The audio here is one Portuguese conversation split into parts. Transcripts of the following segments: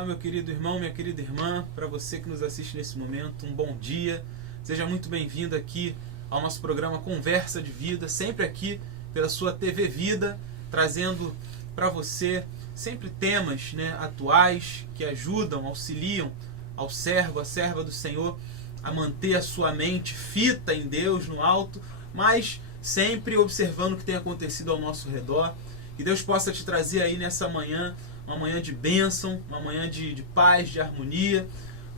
Olá, meu querido irmão, minha querida irmã, para você que nos assiste nesse momento, um bom dia. Seja muito bem-vindo aqui ao nosso programa Conversa de Vida, sempre aqui pela sua TV Vida, trazendo para você sempre temas, atuais que ajudam, auxiliam ao servo, à serva do Senhor a manter a sua mente fita em Deus, no alto, mas sempre observando o que tem acontecido ao nosso redor. Que Deus possa te trazer aí nessa manhã, uma manhã de bênção, uma manhã de paz, de harmonia.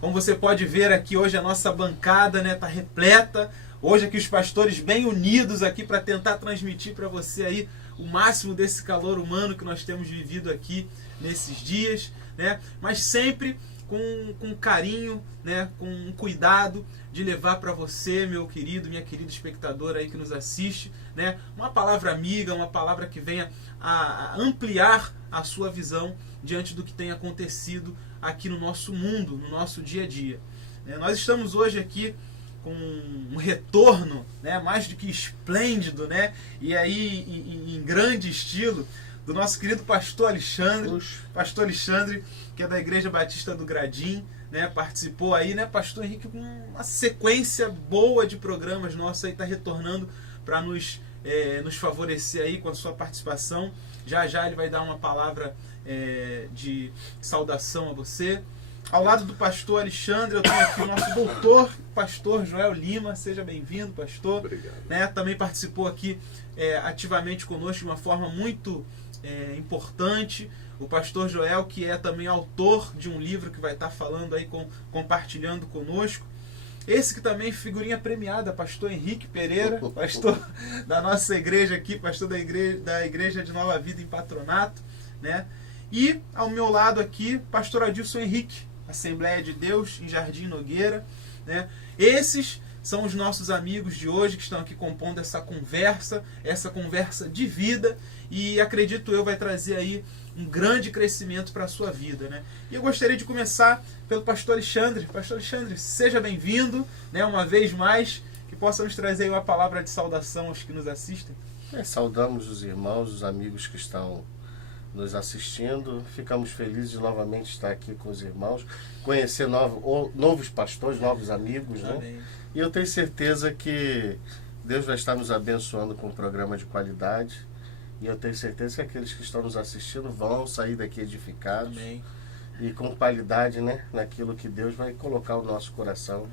Como você pode ver aqui hoje a nossa bancada está repleta. Hoje aqui os pastores bem unidos aqui para tentar transmitir para você aí o máximo desse calor humano que nós temos vivido aqui nesses dias, mas sempre com carinho, com cuidado de levar para você, meu querido, minha querida espectadora aí que nos assiste, uma palavra amiga, uma palavra que venha a ampliar a sua visão diante do que tem acontecido aqui no nosso mundo, no nosso dia a dia. Nós estamos hoje aqui com um retorno, mais do que esplêndido, e aí em grande estilo, do nosso querido pastor Alexandre. Pastor Alexandre, que é da Igreja Batista do Gradim, participou aí, pastor Henrique, com uma sequência boa de programas nossos aí, está retornando para nos favorecer aí com a sua participação. Já ele vai dar uma palavra de saudação a você. Ao lado do pastor Alexandre, eu tenho aqui o nosso doutor, pastor Joel Lima. Seja bem-vindo, pastor. Obrigado. Também participou aqui ativamente conosco de uma forma muito importante. O pastor Joel, que é também autor de um livro que vai estar falando aí, compartilhando conosco. Esse que também é figurinha premiada, pastor Henrique Pereira, pastor da nossa igreja aqui, pastor da igreja de Nova Vida em Patronato, E ao meu lado aqui, pastor Adilson Henrique, Assembleia de Deus em Jardim Nogueira, Esses são os nossos amigos de hoje que estão aqui compondo essa conversa de vida, e acredito eu vai trazer aí um grande crescimento para a sua vida, E eu gostaria de começar pelo pastor Alexandre. Pastor Alexandre, seja bem-vindo, uma vez mais, que possa nos trazer aí uma palavra de saudação aos que nos assistem. Saudamos os irmãos, os amigos que estão nos assistindo. Ficamos felizes de novamente estar aqui com os irmãos, conhecer novos pastores, novos amigos, Amém. E eu tenho certeza que Deus vai estar nos abençoando com um programa de qualidade. E eu tenho certeza que aqueles que estão nos assistindo vão sair daqui edificados. Amém. E com qualidade, naquilo que Deus vai colocar o nosso coração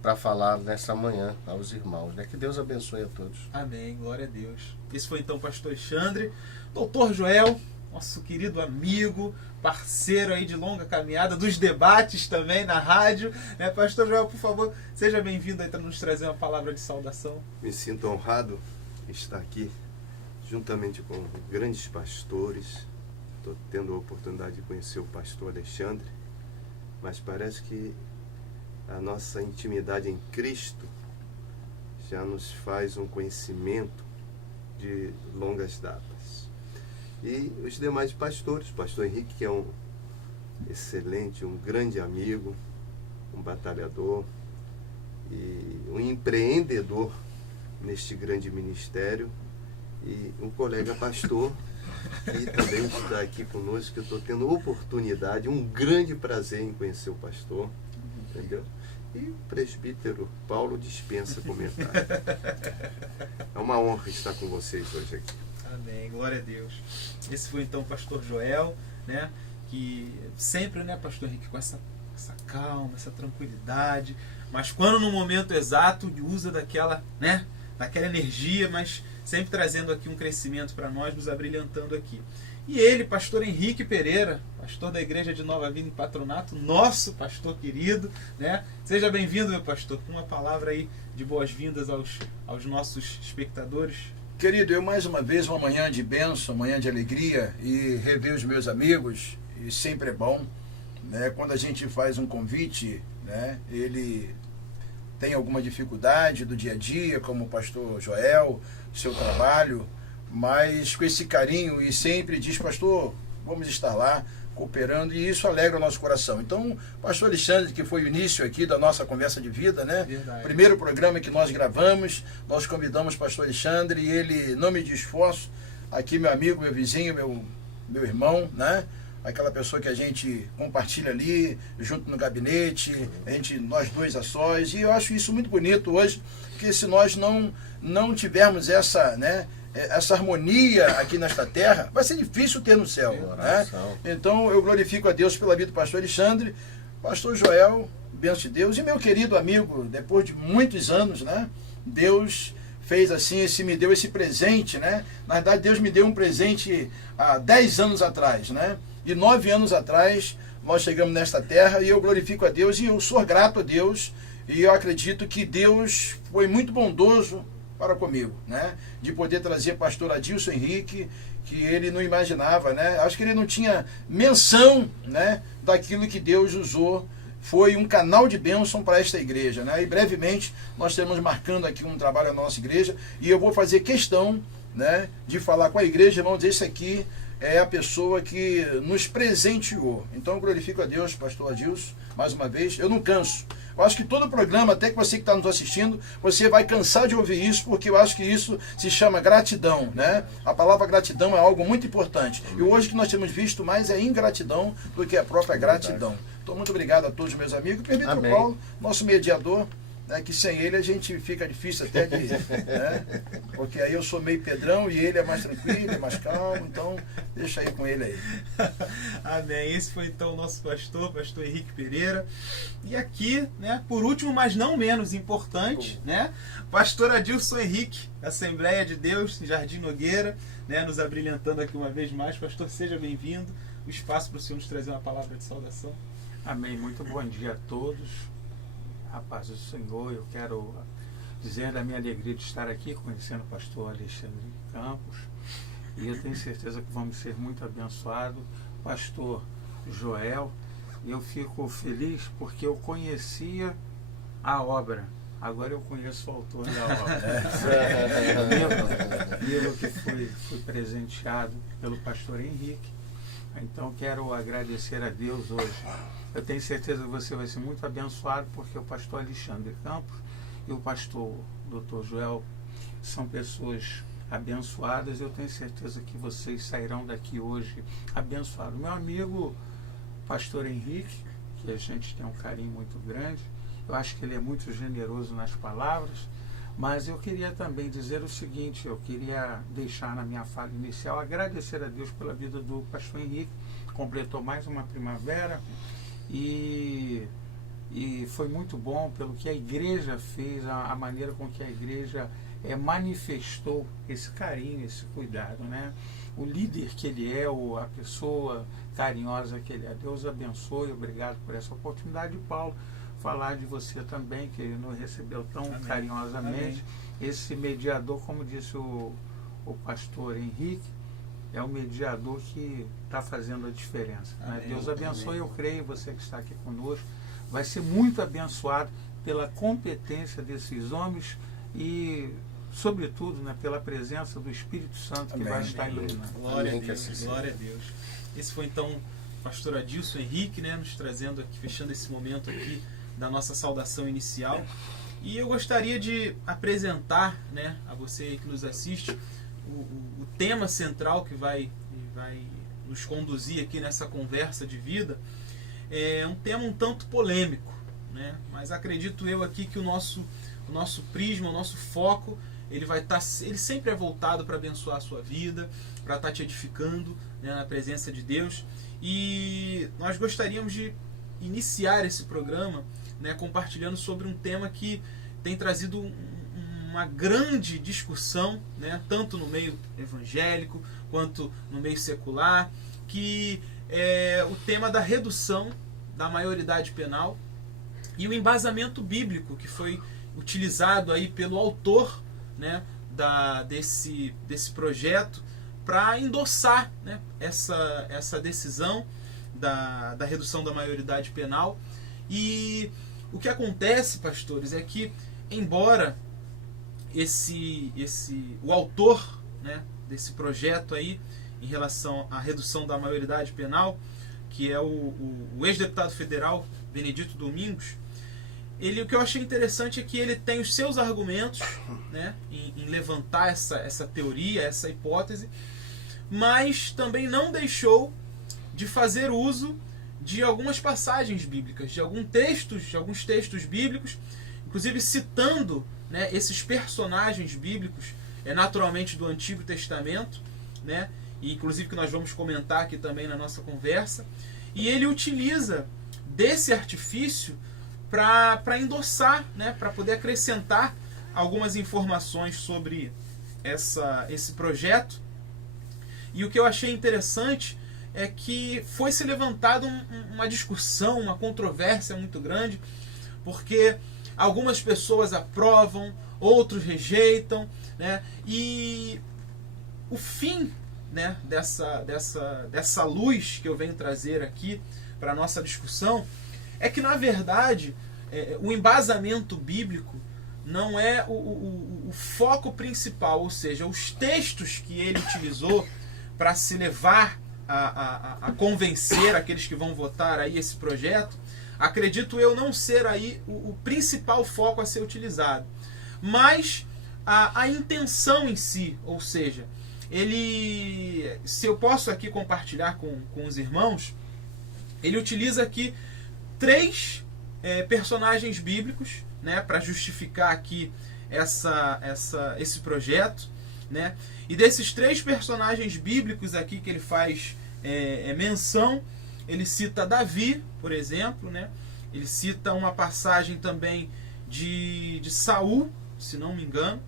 para falar nessa manhã aos irmãos. Que Deus abençoe a todos. Amém, glória a Deus. Esse foi então o pastor Alexandre. Doutor Joel, nosso querido amigo, parceiro aí de longa caminhada, dos debates também na rádio. Pastor Joel, por favor, seja bem-vindo aí para nos trazer uma palavra de saudação. Me sinto honrado em estar aqui juntamente com grandes pastores. Estou tendo a oportunidade de conhecer o pastor Alexandre, mas parece que a nossa intimidade em Cristo já nos faz um conhecimento de longas datas. E os demais pastores, o pastor Henrique, que é um excelente, um grande amigo, um batalhador e um empreendedor neste grande ministério, e um colega pastor que também está aqui conosco, que eu estou tendo oportunidade, um grande prazer em conhecer o pastor, entendeu? E o presbítero Paulo dispensa comentário. É uma honra estar com vocês hoje aqui. Amém, glória a Deus. Esse foi então o pastor Joel, que sempre, pastor Henrique, com essa calma, essa tranquilidade, mas quando no momento exato usa daquela energia, mas sempre trazendo aqui um crescimento para nós, nos abrilhantando aqui. E ele, pastor Henrique Pereira, pastor da Igreja de Nova Vida em Patronato, nosso pastor querido, Seja bem-vindo, meu pastor, com uma palavra aí de boas-vindas aos nossos espectadores. Querido, eu mais uma vez, uma manhã de bênção, uma manhã de alegria, e rever os meus amigos, e sempre é bom, quando a gente faz um convite, ele tem alguma dificuldade do dia a dia, como o pastor Joel, seu trabalho, mas com esse carinho, e sempre diz, pastor, vamos estar lá, cooperando, e isso alegra o nosso coração. Então, pastor Alexandre, que foi o início aqui da nossa conversa de vida, Verdade. Primeiro programa que nós gravamos, nós convidamos o pastor Alexandre, e ele não mediu esforço, aqui meu amigo, meu vizinho, meu irmão, aquela pessoa que a gente compartilha ali, junto no gabinete, nós dois a sós, e eu acho isso muito bonito hoje, porque se nós não tivermos essa, né, essa harmonia aqui nesta terra, vai ser difícil ter no céu. Né? Então eu glorifico a Deus pela vida do pastor Alexandre, pastor Joel, bênção de Deus, e meu querido amigo, depois de muitos anos, né, Deus fez assim, me deu esse presente, né? Na verdade, Deus me deu um presente há 10 anos atrás, né? E 9 anos atrás, nós chegamos nesta terra e eu glorifico a Deus e eu sou grato a Deus e eu acredito que Deus foi muito bondoso para comigo, né? De poder trazer pastor Adilson Henrique, que ele não imaginava, né? Acho que ele não tinha menção, né, daquilo que Deus usou. Foi um canal de bênção para esta igreja, né? E brevemente nós estamos marcando aqui um trabalho na nossa igreja e eu vou fazer questão, né, de falar com a igreja, irmãos, esse aqui é a pessoa que nos presenteou. Então eu glorifico a Deus, pastor Adilson, mais uma vez. Eu não canso. Eu acho que todo programa, até que você que está nos assistindo, você vai cansar de ouvir isso, porque eu acho que isso se chama gratidão, né? A palavra gratidão é algo muito importante. E hoje que nós temos visto mais é ingratidão do que a própria gratidão. Então, muito obrigado a todos meus amigos. Permita o Paulo, nosso mediador, né, que sem ele a gente fica difícil até de... Né, porque aí eu sou meio Pedrão e ele é mais tranquilo, é mais calmo, então deixa aí com ele aí. Amém. Esse foi então o nosso pastor Henrique Pereira. E aqui, né, por último, mas não menos importante, né, pastor Adilson Henrique, Assembleia de Deus, Jardim Nogueira, né, nos abrilhantando aqui uma vez mais. Pastor, seja bem-vindo. O espaço para o senhor nos trazer uma palavra de saudação. Amém. Muito bom dia a todos. A paz do Senhor. Eu quero dizer da minha alegria de estar aqui conhecendo o pastor Alexandre Campos. E eu tenho certeza que vamos ser muito abençoados. Pastor Joel, eu fico feliz porque eu conhecia a obra. Agora eu conheço o autor da obra. livro que fui presenteado pelo pastor Henrique. Então quero agradecer a Deus hoje. Eu tenho certeza que você vai ser muito abençoado, porque o pastor Alexandre Campos e o pastor Dr. Joel são pessoas abençoadas. Eu tenho certeza que vocês sairão daqui hoje abençoados. Meu amigo pastor Henrique, que a gente tem um carinho muito grande, eu acho que ele é muito generoso nas palavras, mas eu queria também dizer o seguinte, eu queria deixar na minha fala inicial, agradecer a Deus pela vida do pastor Henrique, completou mais uma primavera, e foi muito bom pelo que a igreja fez, a maneira com que a igreja manifestou esse carinho, esse cuidado, né? O líder que ele é, a pessoa carinhosa que ele é. Deus abençoe, obrigado por essa oportunidade. Paulo, falar de você também, que ele nos recebeu tão Amém. Carinhosamente. Amém. Esse mediador, como disse o pastor Henrique, é o mediador que está fazendo a diferença. Né? Deus abençoe, eu creio, você que está aqui conosco, vai ser muito abençoado pela competência desses homens e, sobretudo, né, pela presença do Espírito Santo que vai estar iluminando. Glória a Deus, glória a Deus. Esse foi então o pastor Adilson Henrique, né, nos trazendo aqui, fechando esse momento aqui da nossa saudação inicial. E eu gostaria de apresentar, né, a você que nos assiste o tema central que vai nos conduzir aqui nessa conversa de vida. É um tema um tanto polêmico, né? Mas acredito eu aqui que o nosso prisma, o nosso foco, ele sempre é voltado para abençoar a sua vida, para estar te edificando, né, na presença de Deus. E nós gostaríamos de iniciar esse programa, né, compartilhando sobre um tema que tem trazido uma grande discussão, né, tanto no meio evangélico quanto no meio secular, que é o tema da redução da maioridade penal e o embasamento bíblico que foi utilizado aí pelo autor, né, desse projeto para endossar, né, essa decisão da redução da maioridade penal. E o que acontece, pastores, é que embora o autor, né, desse projeto aí em relação à redução da maioridade penal, que é o ex-deputado federal Benedito Domingos, o que eu achei interessante é que ele tem os seus argumentos, né, em levantar essa teoria, essa hipótese, mas também não deixou de fazer uso de algumas passagens bíblicas, de alguns textos bíblicos, inclusive citando, né, esses personagens bíblicos, naturalmente do Antigo Testamento, né, e inclusive que nós vamos comentar aqui também na nossa conversa, e ele utiliza desse artifício para endossar, né, para poder acrescentar algumas informações sobre esse projeto. E o que eu achei interessante é que foi se levantada uma discussão, uma controvérsia muito grande, porque algumas pessoas aprovam, outros rejeitam, né? E o fim, né, dessa luz que eu venho trazer aqui para a nossa discussão é que, na verdade, o embasamento bíblico não é o foco principal, ou seja, os textos que ele utilizou para se levar a convencer aqueles que vão votar aí esse projeto, acredito eu não ser aí o principal foco a ser utilizado, mas a intenção em si, ou seja, se eu posso aqui compartilhar com os irmãos, ele utiliza aqui 3 personagens bíblicos, né, para justificar aqui esse projeto, né? E desses 3 personagens bíblicos aqui que ele faz menção, ele cita Davi, por exemplo, né? Ele cita uma passagem também de Saul, se não me engano,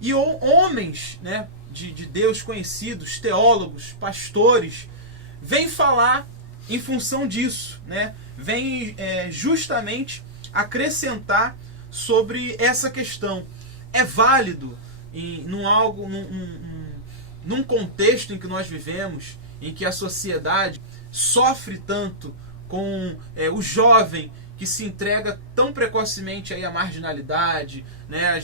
e homens, né, de Deus conhecidos, teólogos, pastores, vêm falar em função disso, né? Vem justamente acrescentar sobre essa questão. É válido num contexto em que nós vivemos, em que a sociedade sofre tanto com o jovem que se entrega tão precocemente aí à marginalidade, né?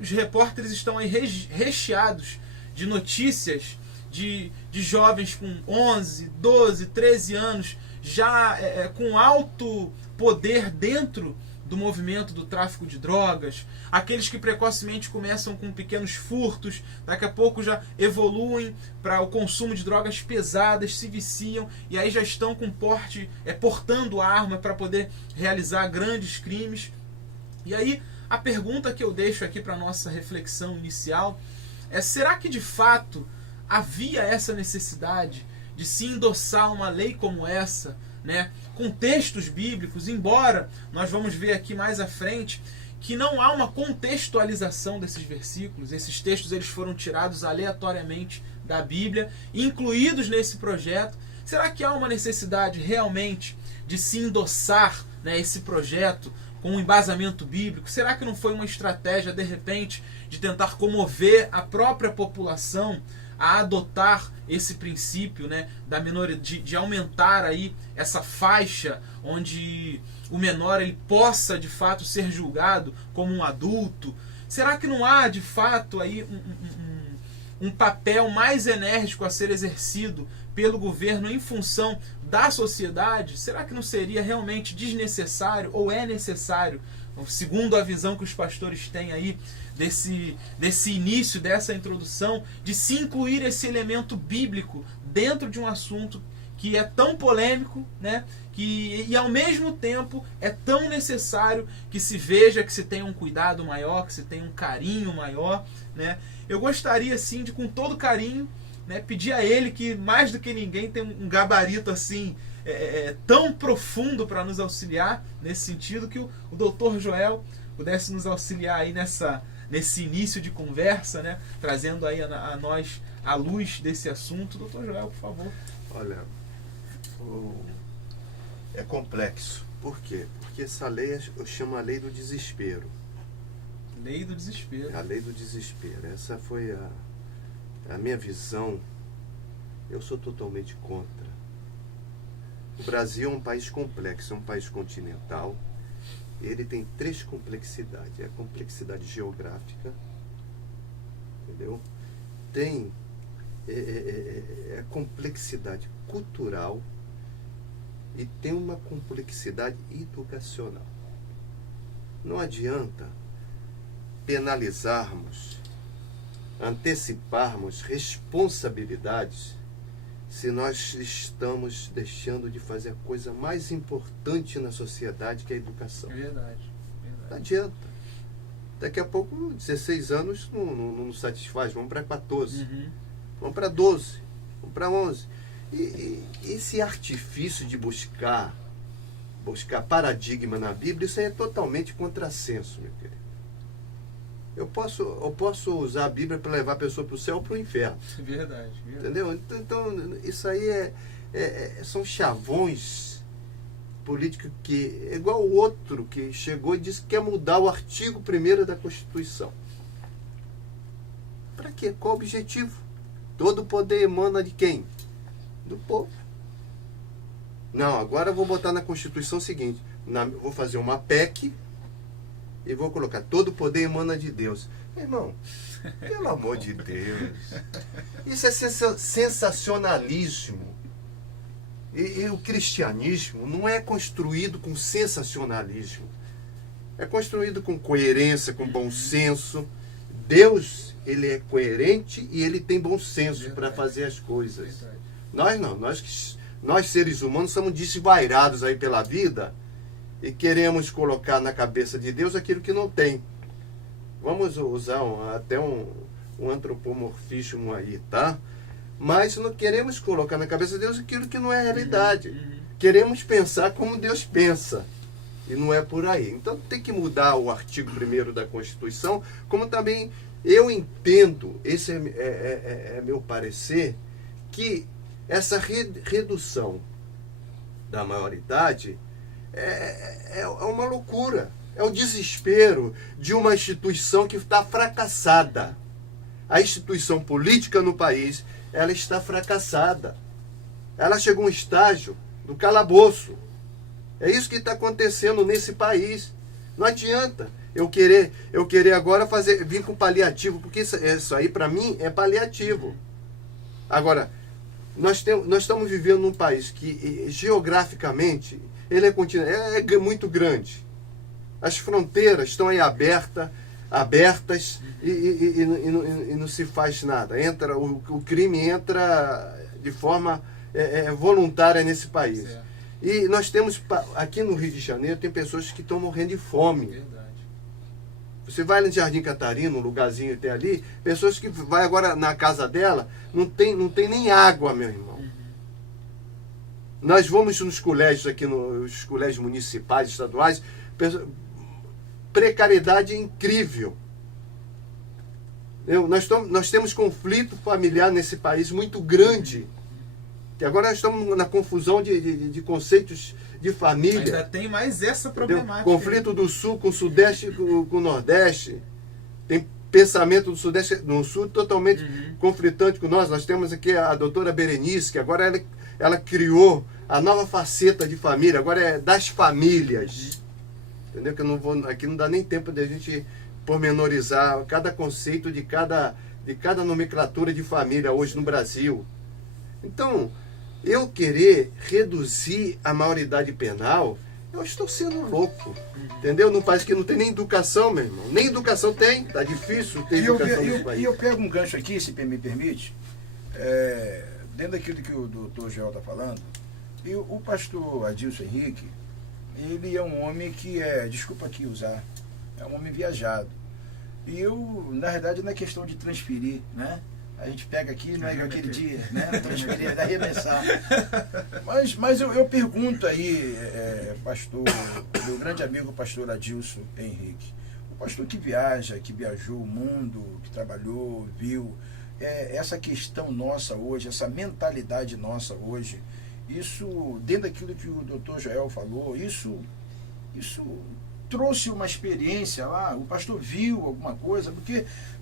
Os repórteres estão aí recheados de notícias de jovens com 11, 12, 13 anos, já com alto poder dentro do movimento do tráfico de drogas, aqueles que precocemente começam com pequenos furtos, daqui a pouco já evoluem para o consumo de drogas pesadas, se viciam e aí já estão com portando arma para poder realizar grandes crimes. E aí a pergunta que eu deixo aqui para nossa reflexão inicial é: será que de fato havia essa necessidade de se endossar uma lei como essa, né, com textos bíblicos, embora nós vamos ver aqui mais à frente que não há uma contextualização desses versículos? Esses textos eles foram tirados aleatoriamente da Bíblia, incluídos nesse projeto. Será que há uma necessidade realmente de se endossar, né, esse projeto com um embasamento bíblico? Será que não foi uma estratégia, de repente, de tentar comover a própria população a adotar esse princípio, né, da minoridade, de aumentar aí essa faixa onde o menor ele possa de fato ser julgado como um adulto? Será que não há de fato aí um papel mais enérgico a ser exercido pelo governo em função da sociedade? Será que não seria realmente desnecessário, ou é necessário, segundo a visão que os pastores têm aí desse início, dessa introdução, de se incluir esse elemento bíblico dentro de um assunto que é tão polêmico, né, e ao mesmo tempo é tão necessário que se veja, que se tenha um cuidado maior, que se tenha um carinho maior, né? Eu gostaria, assim, de, com todo carinho, né, pedir a ele que, mais do que ninguém, tem um gabarito assim tão profundo para nos auxiliar nesse sentido, que o Dr. Joel pudesse nos auxiliar aí nesse início de conversa, né, trazendo aí a nós a luz desse assunto. Dr. Joel, por favor. Olha, é complexo. Por quê? Porque essa lei eu chamo a lei do desespero. Lei do desespero. É a lei do desespero. Essa foi a minha visão. Eu sou totalmente contra. O Brasil é um país complexo, é um país continental. Ele tem 3 complexidades. É a complexidade geográfica, entendeu? Tem a complexidade cultural e tem uma complexidade educacional. Não adianta penalizarmos, anteciparmos responsabilidades se nós estamos deixando de fazer a coisa mais importante na sociedade, que é a educação. É verdade. Não adianta. Daqui a pouco, 16 anos não satisfaz, vamos para 14, Uhum. vamos para 12, vamos para 11. E esse artifício de buscar paradigma na Bíblia, isso aí é totalmente contrassenso, meu querido. Eu posso usar a Bíblia para levar a pessoa para o céu ou para o inferno. Verdade. Entendeu? Então isso aí são chavões políticos que é igual o outro que chegou e disse que quer mudar o artigo 1º da Constituição. Para quê? Qual o objetivo? Todo o poder emana de quem? Do povo. Não, agora eu vou botar na Constituição o seguinte, vou fazer uma PEC e vou colocar todo o poder emana de Deus. Meu irmão, pelo amor de Deus, isso é sensacionalismo. E o cristianismo não é construído com sensacionalismo. É construído com coerência, com bom senso. Deus, ele é coerente e ele tem bom senso para fazer as coisas. Verdade. Nós não, nós seres humanos somos desvairados aí pela vida e queremos colocar na cabeça de Deus aquilo que não tem. Vamos usar até um antropomorfismo aí, tá? Mas não queremos colocar na cabeça de Deus aquilo que não é realidade. Queremos pensar como Deus pensa. E não é por aí. Então tem que mudar o artigo 1º da Constituição, como também eu entendo, esse é meu parecer, que essa redução da maioridade é uma loucura. É o desespero de uma instituição que está fracassada. A instituição política no país, ela está fracassada. Ela chegou a um estágio do calabouço. É isso que está acontecendo nesse país. Não adianta eu querer agora vir com paliativo, porque isso aí para mim é paliativo. Agora, nós estamos vivendo num país que geograficamente ele é muito grande. As fronteiras estão aí abertas e não se faz nada. O crime entra de forma voluntária nesse país. Certo. E nós temos, aqui no Rio de Janeiro, tem pessoas que estão morrendo de fome. Verdade. Você vai no Jardim Catarina, um lugarzinho que tem ali, pessoas que vai agora na casa dela, não tem nem água, meu irmão. Nós vamos nos colégios aqui, nos colégios municipais, estaduais, precariedade incrível. Nós temos conflito familiar nesse país muito grande. Que agora nós estamos na confusão de conceitos de família. Ainda tem mais essa problemática. Conflito do Sul com o Sudeste com o Nordeste. Tem pensamento do Sudeste no Sul totalmente conflitante com nós. Nós temos aqui a doutora Berenice, que agora ela criou a nova faceta de família, agora é das famílias. Entendeu? Que eu não vou, aqui não dá nem tempo de a gente pormenorizar cada conceito de cada nomenclatura de família hoje no Brasil. Então, eu querer reduzir a maioridade penal, eu estou sendo louco. Entendeu? Num país que não tem nem educação, meu irmão. Nem educação tem. Tá difícil ter educação nesse país. E eu pego um gancho aqui, se me permite, dentro daquilo que o doutor Joel está falando, e o pastor Adilson Henrique, ele é um homem que desculpa aqui usar, é um homem viajado. E eu, na verdade, não é questão de transferir, né? A gente pega aqui, não é aquele dia, né? Transferir, arremessar. Mas eu pergunto aí, pastor, meu grande amigo pastor Adilson Henrique, o pastor que viajou o mundo, que trabalhou, viu, essa questão nossa hoje, essa mentalidade nossa hoje, isso, dentro daquilo que o doutor Joel falou, isso trouxe uma experiência lá, o pastor viu alguma coisa,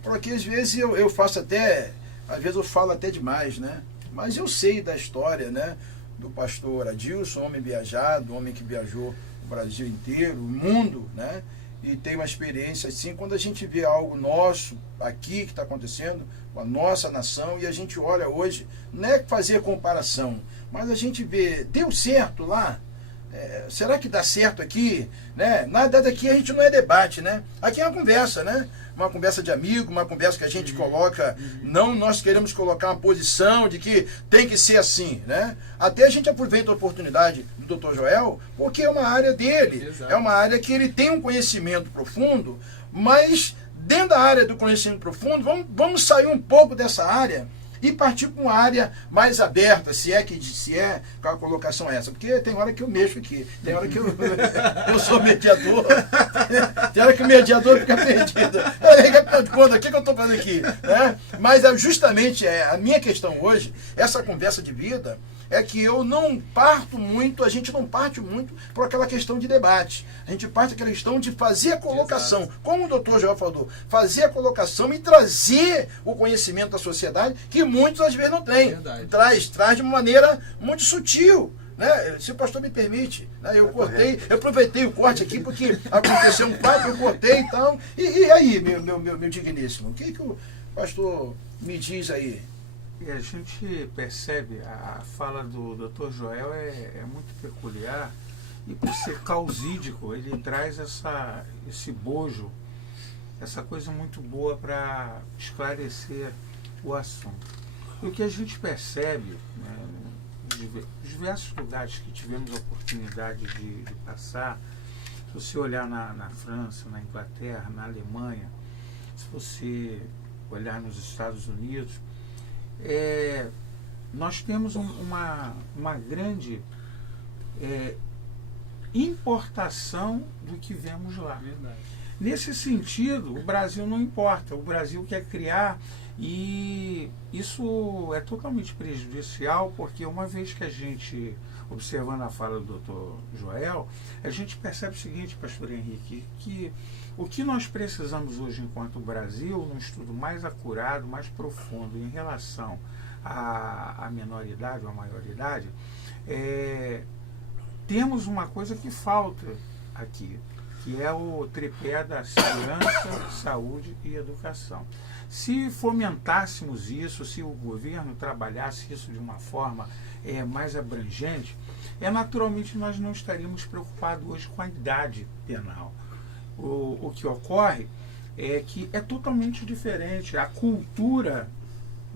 porque às vezes eu faço até, às vezes eu falo até demais, né? Mas eu sei da história, né? Do pastor Adilson, homem viajado, homem que viajou o Brasil inteiro, o mundo, né? E tem uma experiência assim, quando a gente vê algo nosso aqui que está acontecendo, com a nossa nação, e a gente olha hoje, não é fazer comparação, mas a gente vê, deu certo lá, será que dá certo aqui? Né? Nada daqui a gente não é debate, né? Aqui é uma conversa, né? Uma conversa de amigo, uma conversa que a gente coloca, não nós queremos colocar uma posição de que tem que ser assim, né? Até a gente aproveita a oportunidade do Dr. Joel, porque é uma área dele, Exato. é uma área que ele tem um conhecimento profundo, mas dentro da área do conhecimento profundo, vamos sair um pouco dessa área e partir para uma área mais aberta, se é com a colocação essa. Porque tem hora que eu mexo aqui, tem hora que eu sou mediador, tem hora que o mediador fica perdido. O que eu estou fazendo aqui? Né? Mas justamente a minha questão hoje, essa conversa de vida, é que eu não parto muito, a gente não parte muito por aquela questão de debate. A gente parte daquela questão de fazer a colocação, como o doutor Joel falou, fazer a colocação e trazer o conhecimento da sociedade, que muitos às vezes não têm. Verdade. Traz de uma maneira muito sutil. Né? Se o pastor me permite, né? Eu aproveitei o corte aqui porque aconteceu um fato, eu cortei então. E aí, meu digníssimo, o que o pastor me diz aí? E a gente percebe, a fala do Dr. Joel é muito peculiar, e por ser causídico, ele traz esse bojo, essa coisa muito boa para esclarecer o assunto. E o que a gente percebe, né, nos diversos lugares que tivemos a oportunidade de passar, se você olhar na França, na Inglaterra, na Alemanha, se você olhar nos Estados Unidos, nós temos uma grande importação do que vemos lá. Verdade. Nesse sentido, o Brasil não importa. O Brasil quer criar, e isso é totalmente prejudicial, porque uma vez que a gente, observando a fala do Dr. Joel, a gente percebe o seguinte, pastor Henrique, que o que nós precisamos hoje enquanto Brasil, num estudo mais acurado, mais profundo em relação à menoridade ou à maioridade, temos uma coisa que falta aqui, que é o tripé da segurança, saúde e educação. Se fomentássemos isso, se o governo trabalhasse isso de uma forma mais abrangente, naturalmente nós não estaríamos preocupados hoje com a idade penal. O que ocorre é que é totalmente diferente. A cultura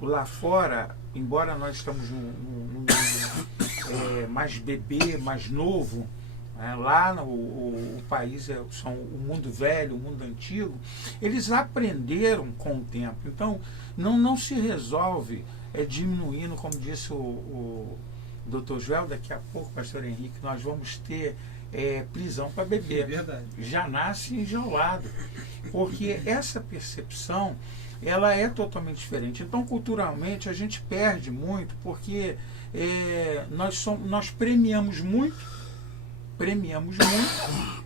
lá fora, embora nós estamos num mundo mais bebê, mais novo, lá o país são o mundo velho, o mundo antigo, eles aprenderam com o tempo. Então não se resolve diminuindo, como disse o Dr. Joel, daqui a pouco, pastor Henrique, nós vamos ter prisão para bebê. É verdade. Já nasce enjaulado, porque essa percepção ela é totalmente diferente. Então, culturalmente, a gente perde muito, porque nós premiamos muito,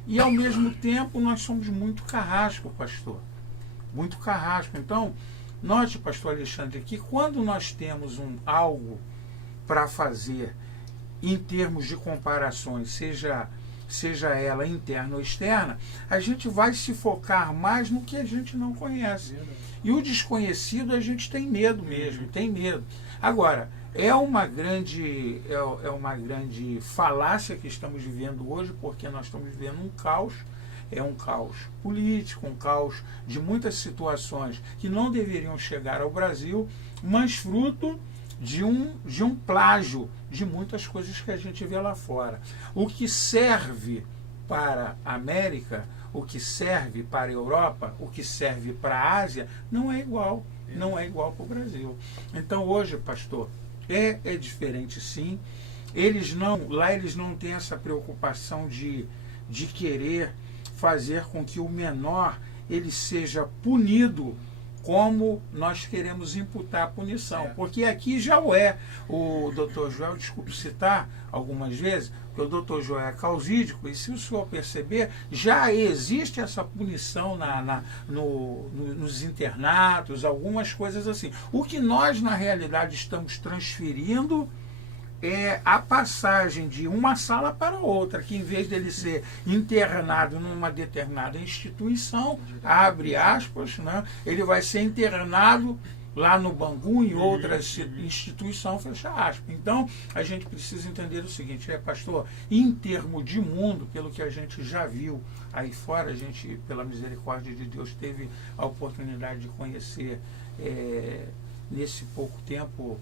e ao mesmo tempo nós somos muito carrasco, pastor. Muito carrasco. Então, note, pastor Alexandre, que quando nós temos algo para fazer em termos de comparações, seja ela interna ou externa, a gente vai se focar mais no que a gente não conhece. E o desconhecido a gente tem medo mesmo, tem medo. Agora, é uma grande falácia que estamos vivendo hoje, porque nós estamos vivendo um caos. É um caos político, um caos de muitas situações que não deveriam chegar ao Brasil, mas fruto de um plágio de muitas coisas que a gente vê lá fora. O que serve para a América, o que serve para a Europa, o que serve para a Ásia, não é igual. Não é igual para o Brasil. Então hoje, pastor, é diferente sim. Lá eles não têm essa preocupação de querer fazer com que o menor ele seja punido como nós queremos imputar a punição. Porque aqui já o é. O doutor Joel, desculpe citar algumas vezes, que o doutor Joel é causídico, e se o senhor perceber, já existe essa punição nos internatos, algumas coisas assim. O que nós, na realidade, estamos transferindo é a passagem de uma sala para outra, que em vez dele ser internado numa determinada instituição, abre aspas, né, ele vai ser internado lá no Bangu, em outras instituições, fecha aspas. Então, a gente precisa entender o seguinte, pastor, em termos de mundo, pelo que a gente já viu aí fora, a gente, pela misericórdia de Deus, teve a oportunidade de conhecer nesse pouco tempo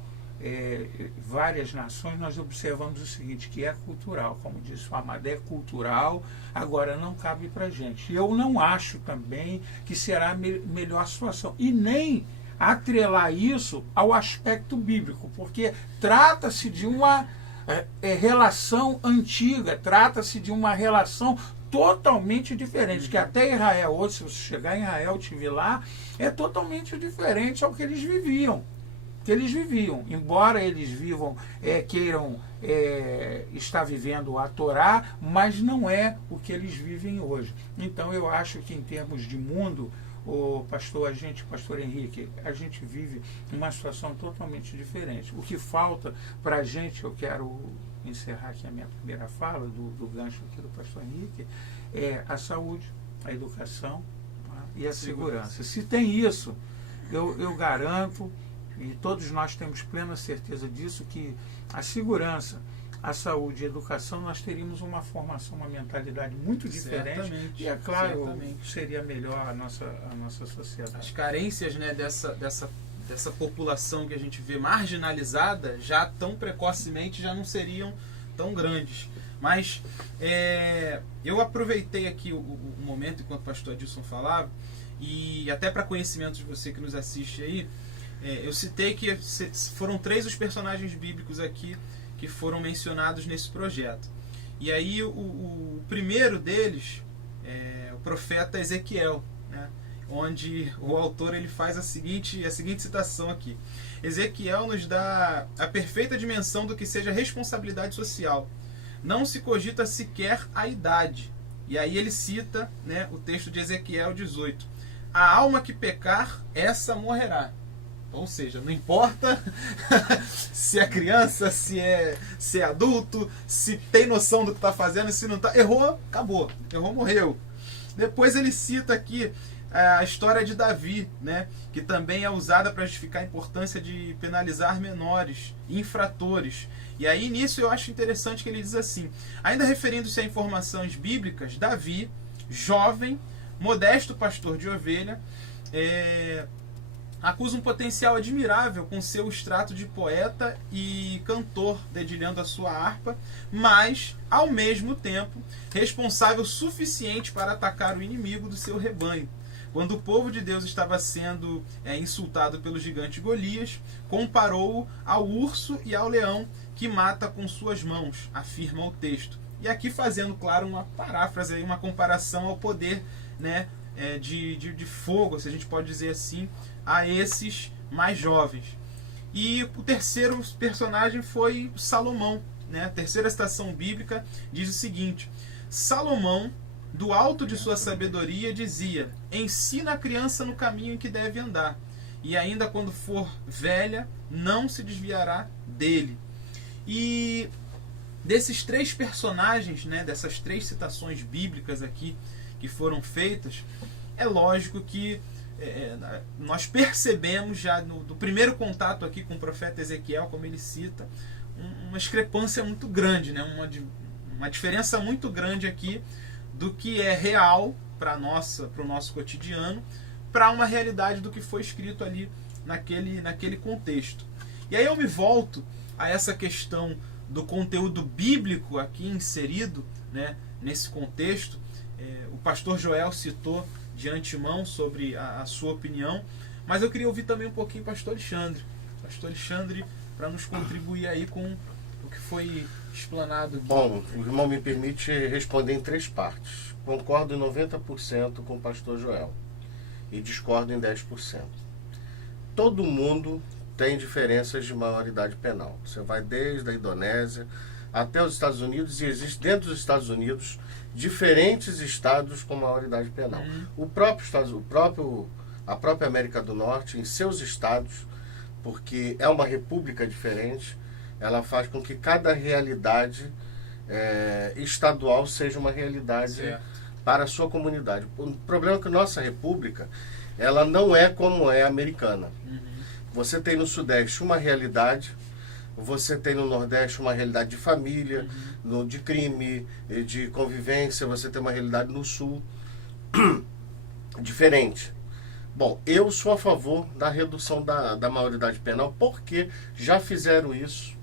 várias nações. Nós observamos o seguinte, que é cultural, como disse o Amado, é cultural, agora não cabe para a gente. Eu não acho também que será a melhor situação, e nem atrelar isso ao aspecto bíblico, porque trata-se de uma relação antiga, trata-se de uma relação totalmente diferente, que até Israel, hoje, se você chegar em Israel, te ver lá, é totalmente diferente ao que eles viviam. Embora eles queiram estar vivendo a Torá, mas não é o que eles vivem hoje. Então eu acho que em termos de mundo, pastor Henrique, a gente vive uma situação totalmente diferente. O que falta para a gente, eu quero encerrar aqui a minha primeira fala do gancho aqui do pastor Henrique, é a saúde, a educação, tá? E a segurança. Se tem isso, eu garanto, e todos nós temos plena certeza disso, que a segurança, a saúde e a educação, nós teríamos uma formação, uma mentalidade muito diferente. Certamente, e é claro, certamente. Seria melhor a nossa sociedade. As carências, né, dessa população que a gente vê marginalizada, já tão precocemente, já não seriam tão grandes. Mas eu aproveitei aqui o momento enquanto o pastor Adilson falava, e até para conhecimento de você que nos assiste aí, eu citei que foram 3 os personagens bíblicos aqui que foram mencionados nesse projeto. E aí o primeiro deles é o profeta Ezequiel, né? Onde o autor ele faz a seguinte citação aqui. Ezequiel nos dá a perfeita dimensão do que seja responsabilidade social. Não se cogita sequer a idade. E aí ele cita, né, o texto de Ezequiel 18. A alma que pecar, essa morrerá. Ou seja, não importa se é criança, se é adulto, se tem noção do que está fazendo, se não está. Errou, acabou. Errou, morreu. Depois ele cita aqui a história de Davi, né, que também é usada para justificar a importância de penalizar menores, infratores. E aí nisso eu acho interessante que ele diz assim, ainda referindo-se a informações bíblicas, Davi, jovem, modesto pastor de ovelha, acusa um potencial admirável com seu extrato de poeta e cantor dedilhando a sua harpa, mas, ao mesmo tempo, responsável suficiente para atacar o inimigo do seu rebanho. Quando o povo de Deus estava sendo insultado pelo gigante Golias, comparou-o ao urso e ao leão que mata com suas mãos, afirma o texto. E aqui fazendo, claro, uma paráfrase, uma comparação ao poder, né, de fogo, se a gente pode dizer assim, a esses mais jovens. E o terceiro personagem foi Salomão, né? A terceira citação bíblica diz o seguinte: Salomão, do alto de sua sabedoria, dizia: ensina a criança no caminho em que deve andar, e ainda quando for velha, não se desviará dele. E desses 3 personagens, né, dessas 3 citações bíblicas aqui que foram feitas, é lógico que nós percebemos já do primeiro contato aqui com o profeta Ezequiel, como ele cita, uma discrepância muito grande, né? Uma diferença muito grande aqui do que é real para o nosso cotidiano, para uma realidade do que foi escrito ali naquele contexto. E aí eu me volto a essa questão do conteúdo bíblico aqui inserido, né, nesse contexto. O pastor Joel citou de antemão sobre a sua opinião, mas eu queria ouvir também um pouquinho o pastor Alexandre. Pastor Alexandre, para nos contribuir aí com o que foi explanado aqui. Bom, o irmão me permite responder em 3 partes. Concordo em 90% com o pastor Joel e discordo em 10%. Todo mundo tem diferenças de maioridade penal. Você vai desde a Indonésia até os Estados Unidos, e existe dentro dos Estados Unidos diferentes estados com maioridade penal. A própria América do Norte, em seus estados, porque é uma república diferente, ela faz com que cada realidade estadual seja uma realidade para a sua comunidade. O problema é que nossa república, ela não é como é a americana. Você tem no Sudeste uma realidade, você tem no Nordeste uma realidade de família, de crime, de convivência, você tem uma realidade no Sul diferente. Bom, eu sou a favor da redução da maioridade penal, porque já fizeram isso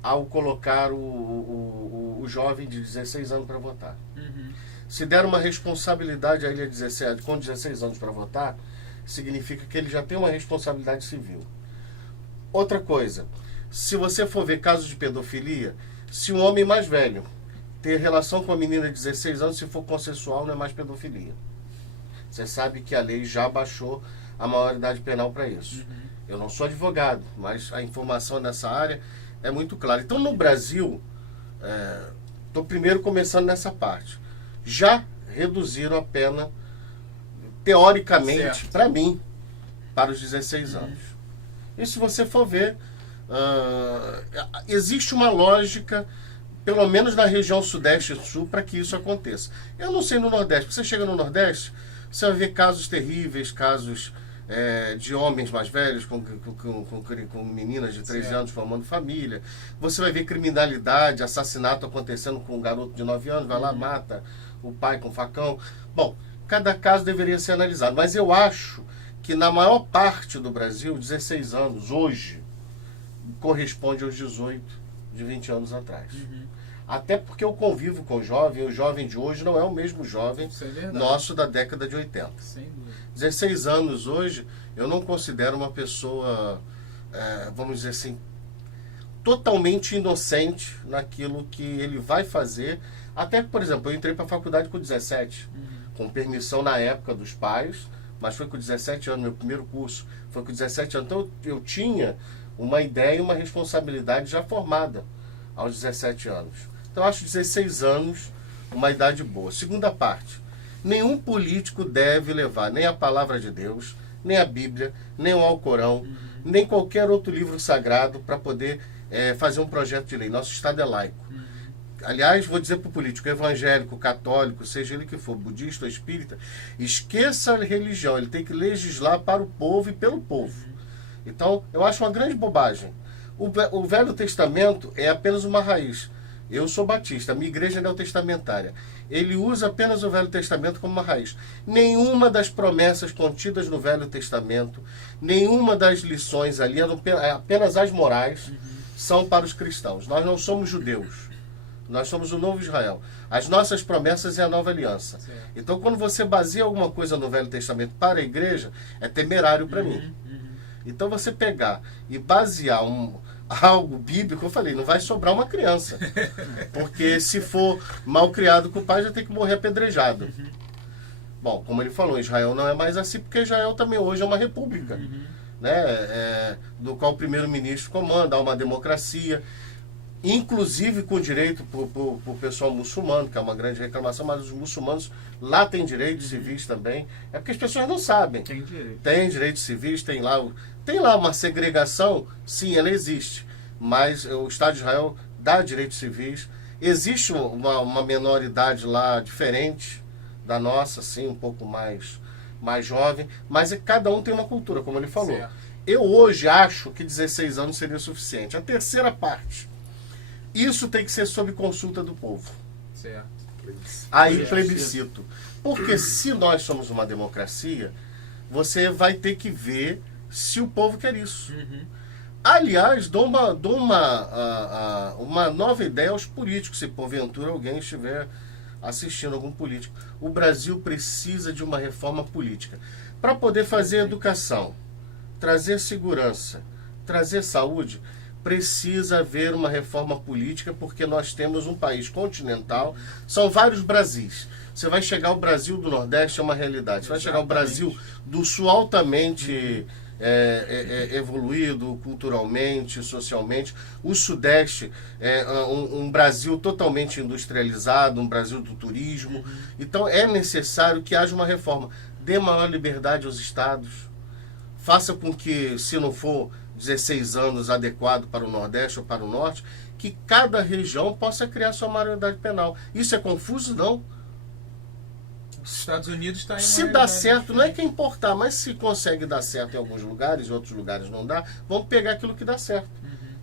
ao colocar o jovem de 16 anos para votar. Se der uma responsabilidade a ele com 16 anos para votar, significa que ele já tem uma responsabilidade civil. Outra coisa, se você for ver casos de pedofilia, se um homem mais velho ter relação com uma menina de 16 anos, se for consensual, não é mais pedofilia. Você sabe que a lei já baixou a maioridade penal para isso. Eu não sou advogado, mas a informação nessa área é muito clara. Então, no Brasil, estou primeiro começando nessa parte. Já reduziram a pena, teoricamente, para mim, para os 16 anos. E se você for ver, existe uma lógica, pelo menos na região Sudeste e Sul, para que isso aconteça. Eu não sei no Nordeste, porque você chega no Nordeste, você vai ver casos terríveis, casos de homens mais velhos com meninas de 13 anos formando família. Você vai ver criminalidade, assassinato acontecendo com um garoto de 9 anos, vai lá, mata o pai com facão. Bom, cada caso deveria ser analisado, mas eu acho que na maior parte do Brasil, 16 anos hoje corresponde aos 18 de 20 anos atrás. Até porque eu convivo com o jovem de hoje não é o mesmo jovem nosso da década de 80. 16 anos hoje, eu não considero uma pessoa, vamos dizer assim, totalmente inocente naquilo que ele vai fazer. Até, por exemplo, eu entrei para a faculdade com 17, com permissão na época dos pais, mas foi com 17 anos, meu primeiro curso foi com 17 anos. Então eu tinha uma ideia e uma responsabilidade já formada aos 17 anos. Então eu acho 16 anos uma idade boa. Segunda parte, nenhum político deve levar nem a palavra de Deus, nem a Bíblia, nem o Alcorão, nem qualquer outro livro sagrado para poder fazer um projeto de lei. Nosso Estado é laico. Aliás, vou dizer para o político evangélico, católico, seja ele que for, budista ou espírita, esqueça a religião, ele tem que legislar para o povo e pelo povo. Então, eu acho uma grande bobagem. O Velho Testamento é apenas uma raiz. Eu sou batista, a minha igreja é neotestamentária. Ele usa apenas o Velho Testamento como uma raiz. Nenhuma das promessas contidas no Velho Testamento, nenhuma das lições ali, apenas as morais, são para os cristãos. Nós não somos judeus. Nós somos o novo Israel. As nossas promessas é a nova aliança. Então, quando você baseia alguma coisa no Velho Testamento para a igreja, é temerário para mim. Então, você pegar e basear algo bíblico, eu falei, não vai sobrar uma criança. Porque se for mal criado com o pai, já tem que morrer apedrejado. Bom, como ele falou, Israel não é mais assim, porque Israel também hoje é uma república, né? Do qual o primeiro-ministro comanda, há uma democracia, inclusive com direito para o pessoal muçulmano, que é uma grande reclamação, mas os muçulmanos lá têm direitos civis também. É porque as pessoas não sabem. Tem direitos civis, tem lá uma segregação, sim, ela existe, mas o Estado de Israel dá direitos civis. Existe uma menoridade lá diferente da nossa, sim, um pouco mais jovem, mas cada um tem uma cultura, como ele falou. Certo. Eu hoje acho que 16 anos seria suficiente. A terceira parte, isso tem que ser sob consulta do povo. Certo. Aí plebiscito. Porque se nós somos uma democracia, você vai ter que ver se o povo quer isso. Aliás, dou uma nova ideia aos políticos, se porventura alguém estiver assistindo algum político. O Brasil precisa de uma reforma política. Para poder fazer educação, trazer segurança, trazer saúde, precisa haver uma reforma política, porque nós temos um país continental, são vários Brasis. Você vai chegar ao Brasil do Nordeste, é uma realidade. Você vai chegar ao Brasil do Sul altamente evoluído culturalmente, socialmente. O Sudeste é um Brasil totalmente industrializado, um Brasil do turismo. Então é necessário que haja uma reforma. Dê maior liberdade aos estados. Faça com que, se não for 16 anos adequado para o Nordeste ou para o Norte, que cada região possa criar sua maioridade penal. Isso é confuso? Não. Os Estados Unidos está em uma Se dá realidade certo, não é diferente. que importar, mas se consegue dar certo em alguns lugares, em outros lugares não dá, vamos pegar aquilo que dá certo.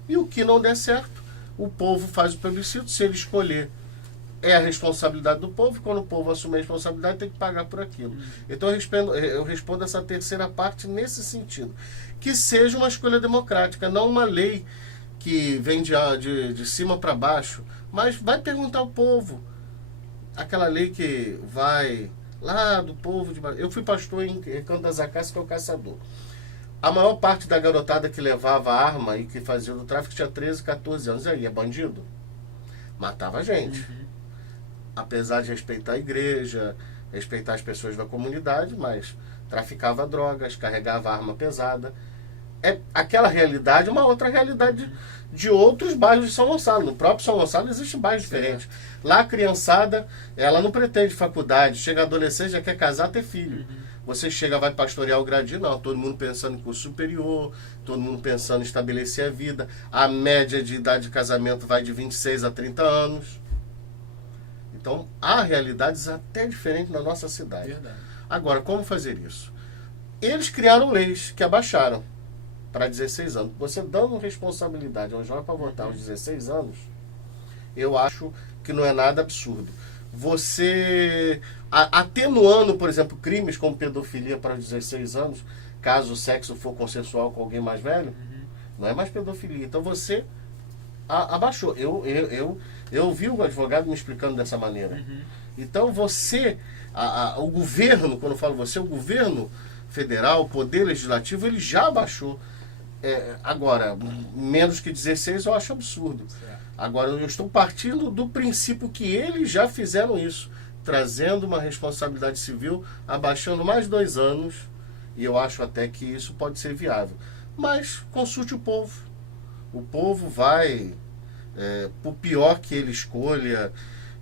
E o que não der certo, o povo faz o plebiscito, se ele escolher, é a responsabilidade do povo, e quando o povo assume a responsabilidade, tem que pagar por aquilo. Então eu respondo essa terceira parte nesse sentido. Que seja uma escolha democrática, não uma lei que vem de cima para baixo, mas vai perguntar ao povo. Aquela lei que vai lá do povo de baixo. Eu fui pastor em Canto das Acácias, que é o caçador. A maior parte da garotada que levava arma e que fazia do tráfico tinha 13, 14 anos. E aí, é bandido? Matava gente. Apesar de respeitar a igreja, respeitar as pessoas da comunidade, mas traficava drogas, carregava arma pesada. Aquela realidade é uma outra realidade de outros bairros de São Gonçalo. No próprio São Gonçalo existem bairros diferentes. Lá a criançada, ela não pretende faculdade, chega adolescente, já quer casar, ter filho. Você chega, vai pastorear o gradinho, não, todo mundo pensando em curso superior, todo mundo pensando em estabelecer a vida. A média de idade de casamento vai de 26 a 30 anos. Então, há realidades até diferentes na nossa cidade. Verdade. Agora, como fazer isso? Eles criaram leis que abaixaram para 16 anos. Você dando responsabilidade ao jovem para votar aos 16 anos, eu acho que não é nada absurdo. Você atenuando, por exemplo, crimes como pedofilia para os 16 anos, caso o sexo for consensual com alguém mais velho, não é mais pedofilia. Então você abaixou. Eu ouvi o advogado me explicando dessa maneira. Então você, o governo, quando eu falo você, o governo federal, o poder legislativo, ele já abaixou. Agora, menos que 16 eu acho absurdo. Agora, eu estou partindo do princípio que eles já fizeram isso, trazendo uma responsabilidade civil, abaixando mais 2 anos, e eu acho até que isso pode ser viável. Mas consulte o povo. O povo vai, por pior que ele escolha,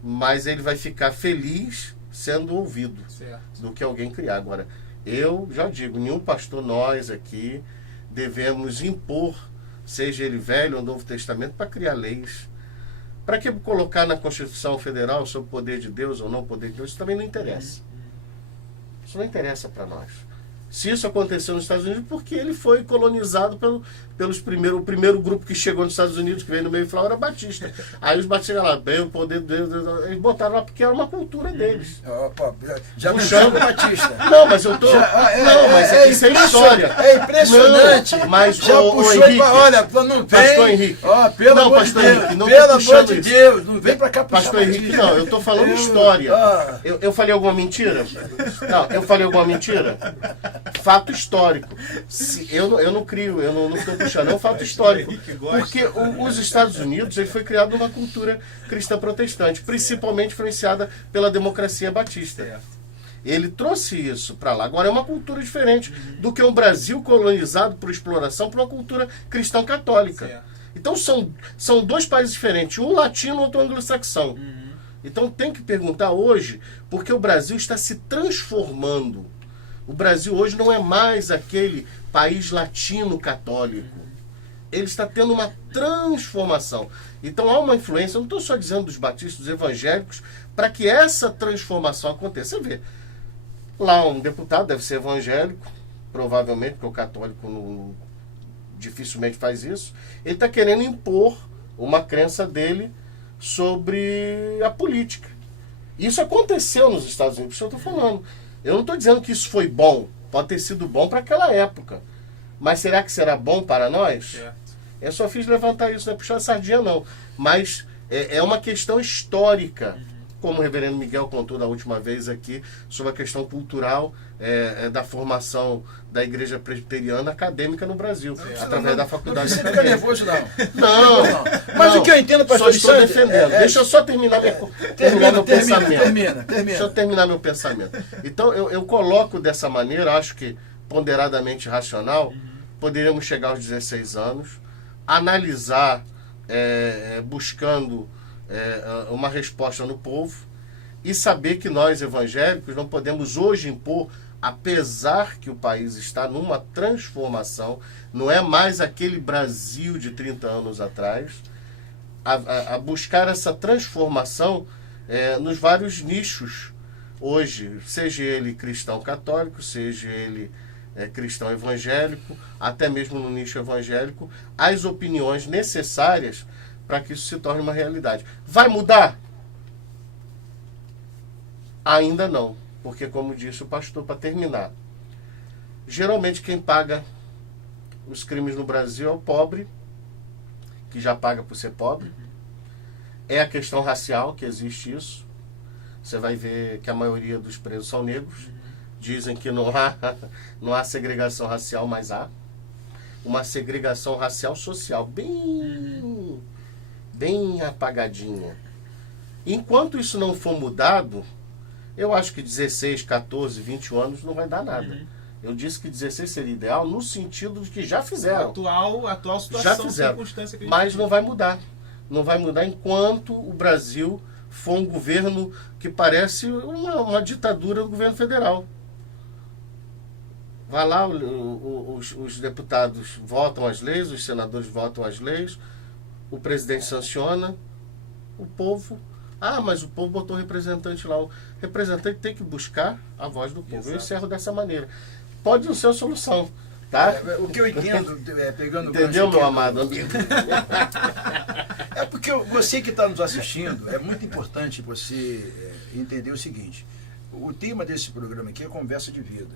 mas ele vai ficar feliz sendo ouvido do que alguém criar. Agora, eu já digo, nenhum pastor, nós aqui, devemos impor, seja ele velho ou Novo Testamento, para criar leis. Para que colocar na Constituição Federal sobre o poder de Deus ou não poder de Deus? Isso também não interessa. Isso não interessa para nós. Se isso aconteceu nos Estados Unidos, porque ele foi colonizado o primeiro grupo que chegou nos Estados Unidos, que veio no meio e falou, era batista. Aí os batistas lá, bem, o poder de Deus, eles botaram lá porque era uma cultura deles. Já Puxando batista. Não, mas eu tô... não, mas isso é história. É impressionante. Não, mas já puxou Henrique, olha, não vem. Pastor Henrique. Pelo Não, amor Pastor de Deus. Henrique, não Pelo tô amor puxando de isso. Deus. Não vem pra cá puxar Pastor Henrique, batista. não, eu tô falando história. Eu falei alguma mentira? Não, eu falei alguma mentira? Fato histórico. Eu não crio, eu não estou puxando, é um fato histórico. Porque os Estados Unidos, ele foi criado numa cultura cristã protestante, principalmente influenciada pela democracia batista. Ele trouxe isso para lá. Agora é uma cultura diferente do que um Brasil colonizado por exploração por uma cultura cristã católica. Então são 2 países diferentes, um latino e outro anglo-saxão. Então tem que perguntar hoje, porque o Brasil está se transformando. O Brasil hoje não é mais aquele país latino católico. Ele está tendo uma transformação. Então há uma influência, eu não estou só dizendo dos batistas, dos evangélicos, para que essa transformação aconteça. Você vê, lá um deputado deve ser evangélico, provavelmente, porque o católico dificilmente faz isso. Ele está querendo impor uma crença dele sobre a política. Isso aconteceu nos Estados Unidos, isso eu estou falando. Eu não estou dizendo que isso foi bom. Pode ter sido bom para aquela época. Mas será que será bom para nós? Eu só fiz levantar isso, não é puxar a sardinha, não. Mas é uma questão histórica. Como o reverendo Miguel contou da última vez aqui, sobre a questão cultural da formação da igreja presbiteriana acadêmica no Brasil. Através da faculdade Não acadêmica. fica nervoso, não. Não. Mas não. o que eu entendo, pastor Só estou Alexandre, defendendo. Deixa eu só terminar meu pensamento. Termina. Deixa eu terminar meu pensamento. Então, eu coloco dessa maneira, acho que ponderadamente racional, poderíamos chegar aos 16 anos, analisar, buscando uma resposta no povo, e saber que nós, evangélicos, não podemos hoje impor, apesar que o país está numa transformação, não é mais aquele Brasil de 30 anos atrás, a buscar essa transformação nos vários nichos hoje, seja ele cristão católico, seja ele cristão evangélico, até mesmo no nicho evangélico, as opiniões necessárias para que isso se torne uma realidade. Vai mudar? Ainda não, porque como disse o pastor, para terminar, geralmente quem paga os crimes no Brasil é o pobre, que já paga por ser pobre. É a questão racial, que existe isso. Você vai ver que a maioria dos presos são negros. Dizem que não há segregação racial, mas há uma segregação racial social bem apagadinha. Enquanto isso não for mudado, eu acho que 16, 14, 21 anos não vai dar nada. Eu disse que 16 seria ideal no sentido de que já fizeram. Atual situação, já fizeram, circunstância que a gente mas vive. não vai mudar. Não vai mudar enquanto o Brasil for um governo que parece uma ditadura do governo federal. Vai lá, os deputados votam as leis, os senadores votam as leis, o presidente sanciona, o povo... Ah, mas o povo botou representante lá. O representante tem que buscar a voz do povo. Exato. Eu encerro dessa maneira. Pode não ser a solução, tá? O que eu entendo, pegando o Entendeu, gancho meu aqui, amado amigo? É porque você que está nos assistindo, é muito importante você entender o seguinte: o tema desse programa aqui é conversa de vida.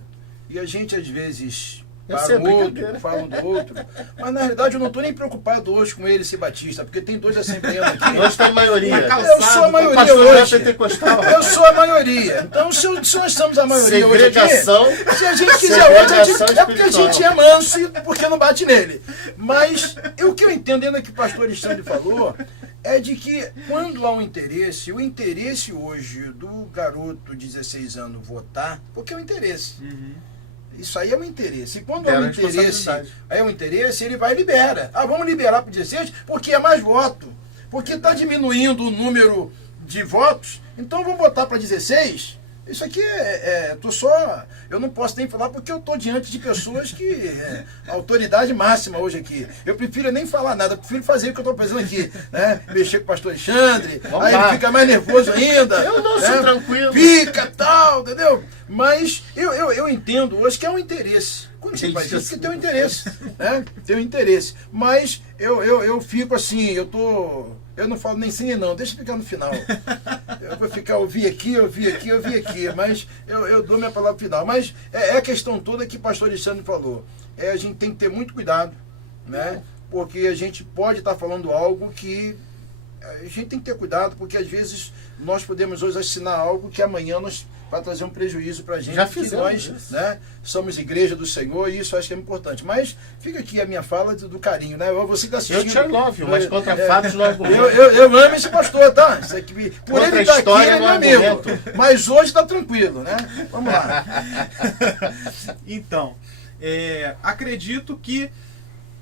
E a gente, às vezes, para um outro, fala um do outro, mas na realidade eu não estou nem preocupado hoje com ele ser batista, porque tem 2 assembleanos aqui. Hoje está em maioria. Eu sou a maioria Pastor hoje. pentecostal. Eu sou a maioria. Então, se nós estamos a maioria hoje aqui, Segregação. se a gente quiser hoje, Segregação é porque a espiritual. gente é manso e porque não bate nele. Mas o que eu entendo, ainda que o pastor Alexandre falou, é de que quando há um interesse, o interesse hoje do garoto de 16 anos votar, porque é um interesse. Isso aí é um interesse. E quando Era há um interesse, responsabilidade. aí é um interesse, ele vai e libera. Ah, vamos liberar para 16 porque é mais voto. Porque está diminuindo o número de votos, então vamos botar para 16. Isso aqui eu não posso nem falar porque eu estou diante de pessoas que autoridade máxima hoje aqui. Eu prefiro nem falar nada, eu prefiro fazer o que eu estou fazendo aqui, né? Mexer com o pastor Alexandre, Vamos aí lá. ele fica mais nervoso ainda. Eu não né? sou tranquilo. Fica, tal, entendeu? Mas eu entendo hoje que é um interesse. Quando você faz isso, porque tem um interesse, né? Tem um interesse. Mas eu fico assim, eu não falo nem sim nem não, deixa eu ficar no final. Eu vou ficar, ouvir aqui, mas eu dou minha palavra final. Mas é a questão toda que o pastor Alexandre falou. A gente tem que ter muito cuidado, né? Porque a gente pode estar falando algo que a gente tem que ter cuidado, porque às vezes nós podemos hoje assinar algo que amanhã vai trazer um prejuízo para a gente. Já que fizemos nós, isso. né, somos igreja do Senhor, e isso eu acho que é importante. Mas fica aqui a minha fala do carinho, né? Você que está assistindo. Eu te love, mas contra fatos não argumento. Eu amo esse pastor, tá? Isso aqui, por Contra ele estar aqui, história ele é meu não amigo. argumento. Mas hoje está tranquilo, né? Vamos lá. Então, acredito que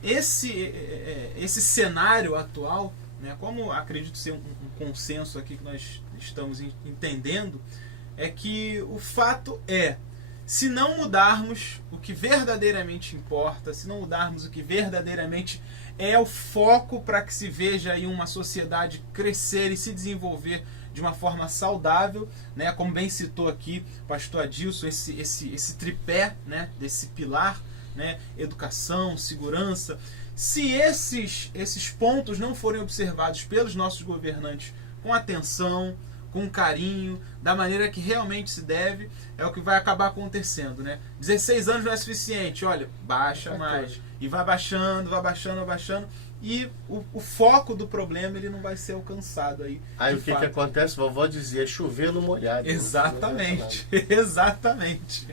esse cenário atual, né, como acredito ser um consenso aqui que nós estamos entendendo, é que o fato se não mudarmos o que verdadeiramente importa, se não mudarmos o que verdadeiramente é o foco para que se veja aí uma sociedade crescer e se desenvolver de uma forma saudável, né, como bem citou aqui o pastor Adilson, esse tripé, né, desse pilar, né, educação, segurança. Se esses pontos não forem observados pelos nossos governantes com atenção, com carinho, da maneira que realmente se deve, é o que vai acabar acontecendo, né? 16 anos não é suficiente, olha, baixa mais. E vai baixando, e o foco do problema ele não vai ser alcançado aí. Aí de o que fato. acontece? Vovó dizia, chover no molhado. Exatamente, exatamente.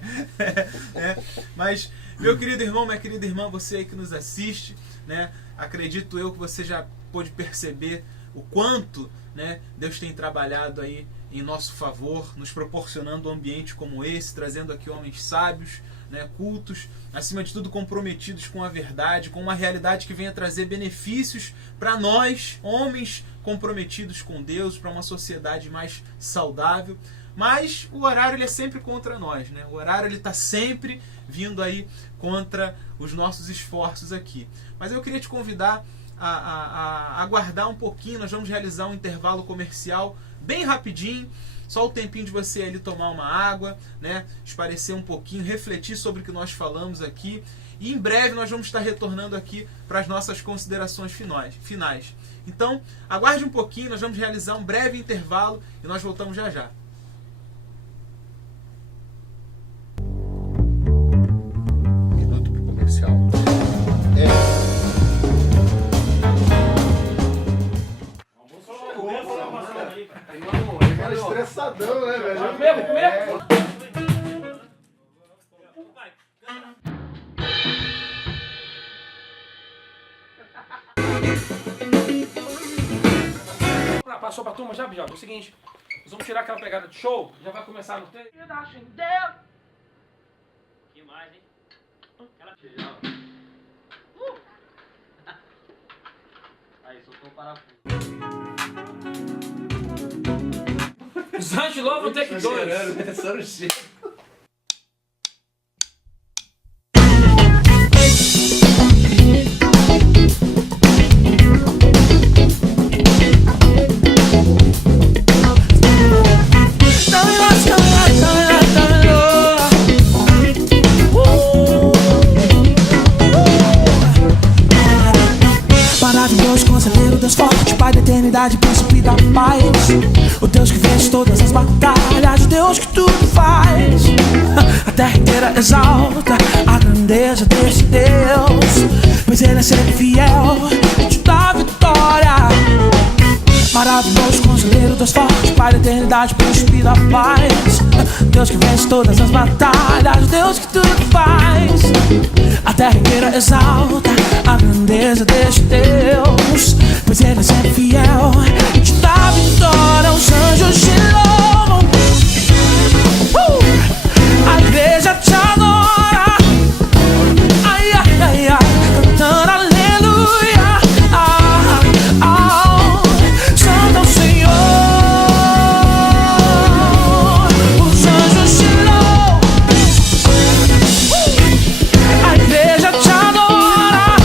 Mas, meu querido irmão, minha querida irmã, você aí que nos assiste, né? Acredito eu que você já pôde perceber o quanto, né, Deus tem trabalhado aí em nosso favor, nos proporcionando um ambiente como esse, trazendo aqui homens sábios, né, cultos, acima de tudo comprometidos com a verdade, com uma realidade que venha trazer benefícios para nós, homens comprometidos com Deus, para uma sociedade mais saudável. Mas o horário ele é sempre contra nós, né? O horário ele está sempre vindo aí contra os nossos esforços aqui. Mas eu queria te convidar a aguardar um pouquinho. Nós vamos realizar um intervalo comercial bem rapidinho. só o tempinho de você ali tomar uma água, né? Esparecer um pouquinho, refletir sobre o que nós falamos aqui. E em breve nós vamos estar retornando aqui para as nossas considerações finais. Então, aguarde um pouquinho, nós vamos realizar um breve intervalo e nós voltamos já já. Minuto pro comercial. Cara estressadão, né, velho? Passou pra turma já, Bijoca? É o seguinte, nós vamos tirar aquela pegada de show, já vai começar no treino. Que mais, hein? Aí, soltou o parafuso. Os anjos louvam o take 2. Maravilhoso, conselheiro, Deus forte, Pai da eternidade, príncipe da paz. O Deus que vence todas as batalhas, o Deus que tudo faz. A terra inteira exalta a grandeza desse Deus, pois Ele é sempre fiel e te dá vitória. Maravilhoso, conselheiro, Deus forte, Pai da eternidade, príncipe da paz. Deus que vence todas as batalhas, Deus que tudo faz. A terra inteira exalta a grandeza deste Deus, pois Ele é sempre fiel e te dá vitória. Os anjos te louvam, a igreja te adora, ai, ai, ai, ai, cantando aleluia. Santo é o Senhor, os anjos te louvam, a igreja te adora,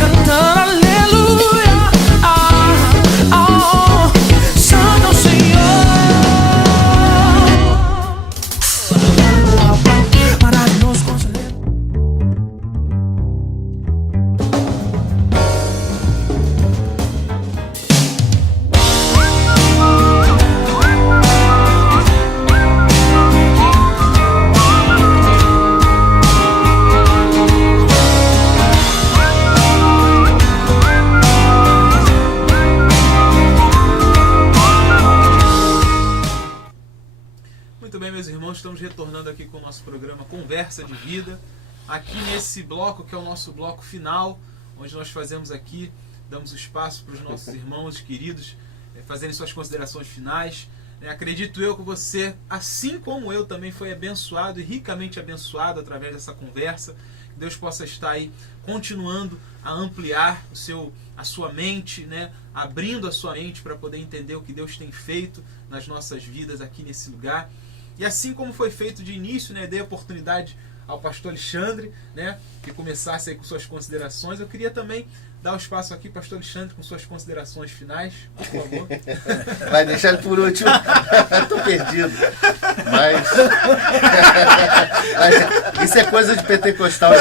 cantando aleluia. Santo é o Senhor, maravilhoso conselheiro. Muito bem, meus irmãos, estamos retornando aqui com o nosso programa Conversa de Vida. Aqui nesse bloco, que é o nosso bloco final, onde nós fazemos aqui, damos espaço para os nossos irmãos queridos fazerem suas considerações finais. Acredito eu que você, assim como eu, também foi abençoado e ricamente abençoado através dessa conversa. Que Deus possa estar aí continuando a ampliar a sua mente, né? Abrindo a sua mente para poder entender o que Deus tem feito nas nossas vidas aqui nesse lugar. E assim como foi feito de início, né, dei a oportunidade ao pastor Alexandre, né, que começasse aí com suas considerações. Eu queria também dar o espaço aqui, pastor Alexandre, com suas considerações finais, por favor. Vai deixar ele por último. Estou perdido. Mas isso é coisa de pentecostal.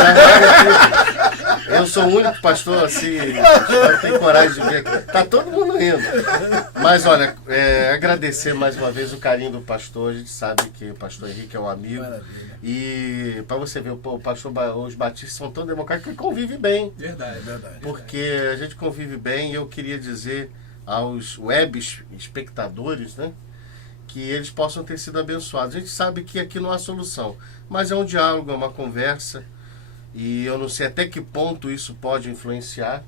Eu sou o único pastor assim, eu tenho coragem de ver aqui. Tá todo mundo rindo. Mas olha, agradecer mais uma vez o carinho do pastor. A gente sabe que o pastor Henrique é um amigo. Maravilha. E para você ver, o pastor, os batistas são tão democráticos que convivem bem. Verdade, verdade. Porque a gente convive bem, e eu queria dizer aos web espectadores, né, que eles possam ter sido abençoados. A gente sabe que aqui não há solução, mas é um diálogo, é uma conversa, e eu não sei até que ponto isso pode influenciar,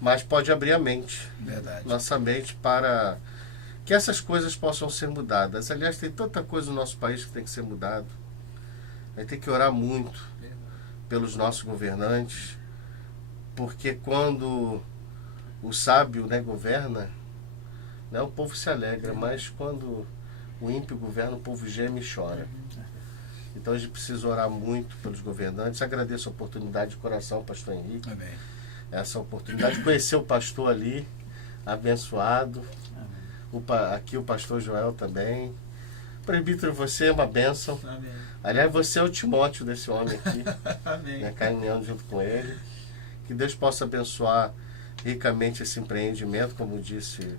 mas pode abrir a mente, Verdade. nossa mente, para que essas coisas possam ser mudadas. Aliás, tem tanta coisa no nosso país que tem que ser mudado. A gente tem que orar muito pelos nossos governantes, porque quando o sábio, né, governa, né, o povo se alegra, mas quando o ímpio governa, o povo geme e chora. Então a gente precisa orar muito pelos governantes. Agradeço a oportunidade de coração, pastor Henrique. Amém. Essa oportunidade de conhecer o pastor ali, abençoado. aqui o pastor Joel também. Presbítero, você é uma bênção. Amém. Aliás, você é o Timóteo desse homem aqui. Amém. Né, caminhando junto com ele. Que Deus possa abençoar ricamente esse empreendimento, como disse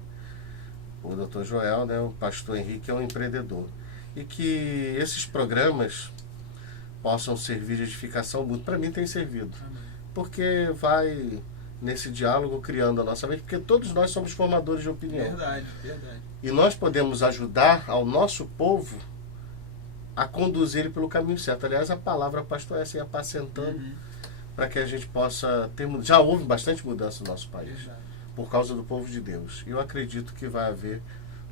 o Dr. Joel, né? O pastor Henrique é um empreendedor. E que esses programas possam servir de edificação mútua. Para mim tem servido. Amém. Porque vai nesse diálogo criando a nossa mente, porque todos nós somos formadores de opinião. Verdade, verdade. E nós podemos ajudar ao nosso povo a conduzir ele pelo caminho certo. Aliás, a palavra pastor é assim, apacentando, para que a gente possa ter... Já houve bastante mudança no nosso país, Verdade. por causa do povo de Deus. E eu acredito que vai haver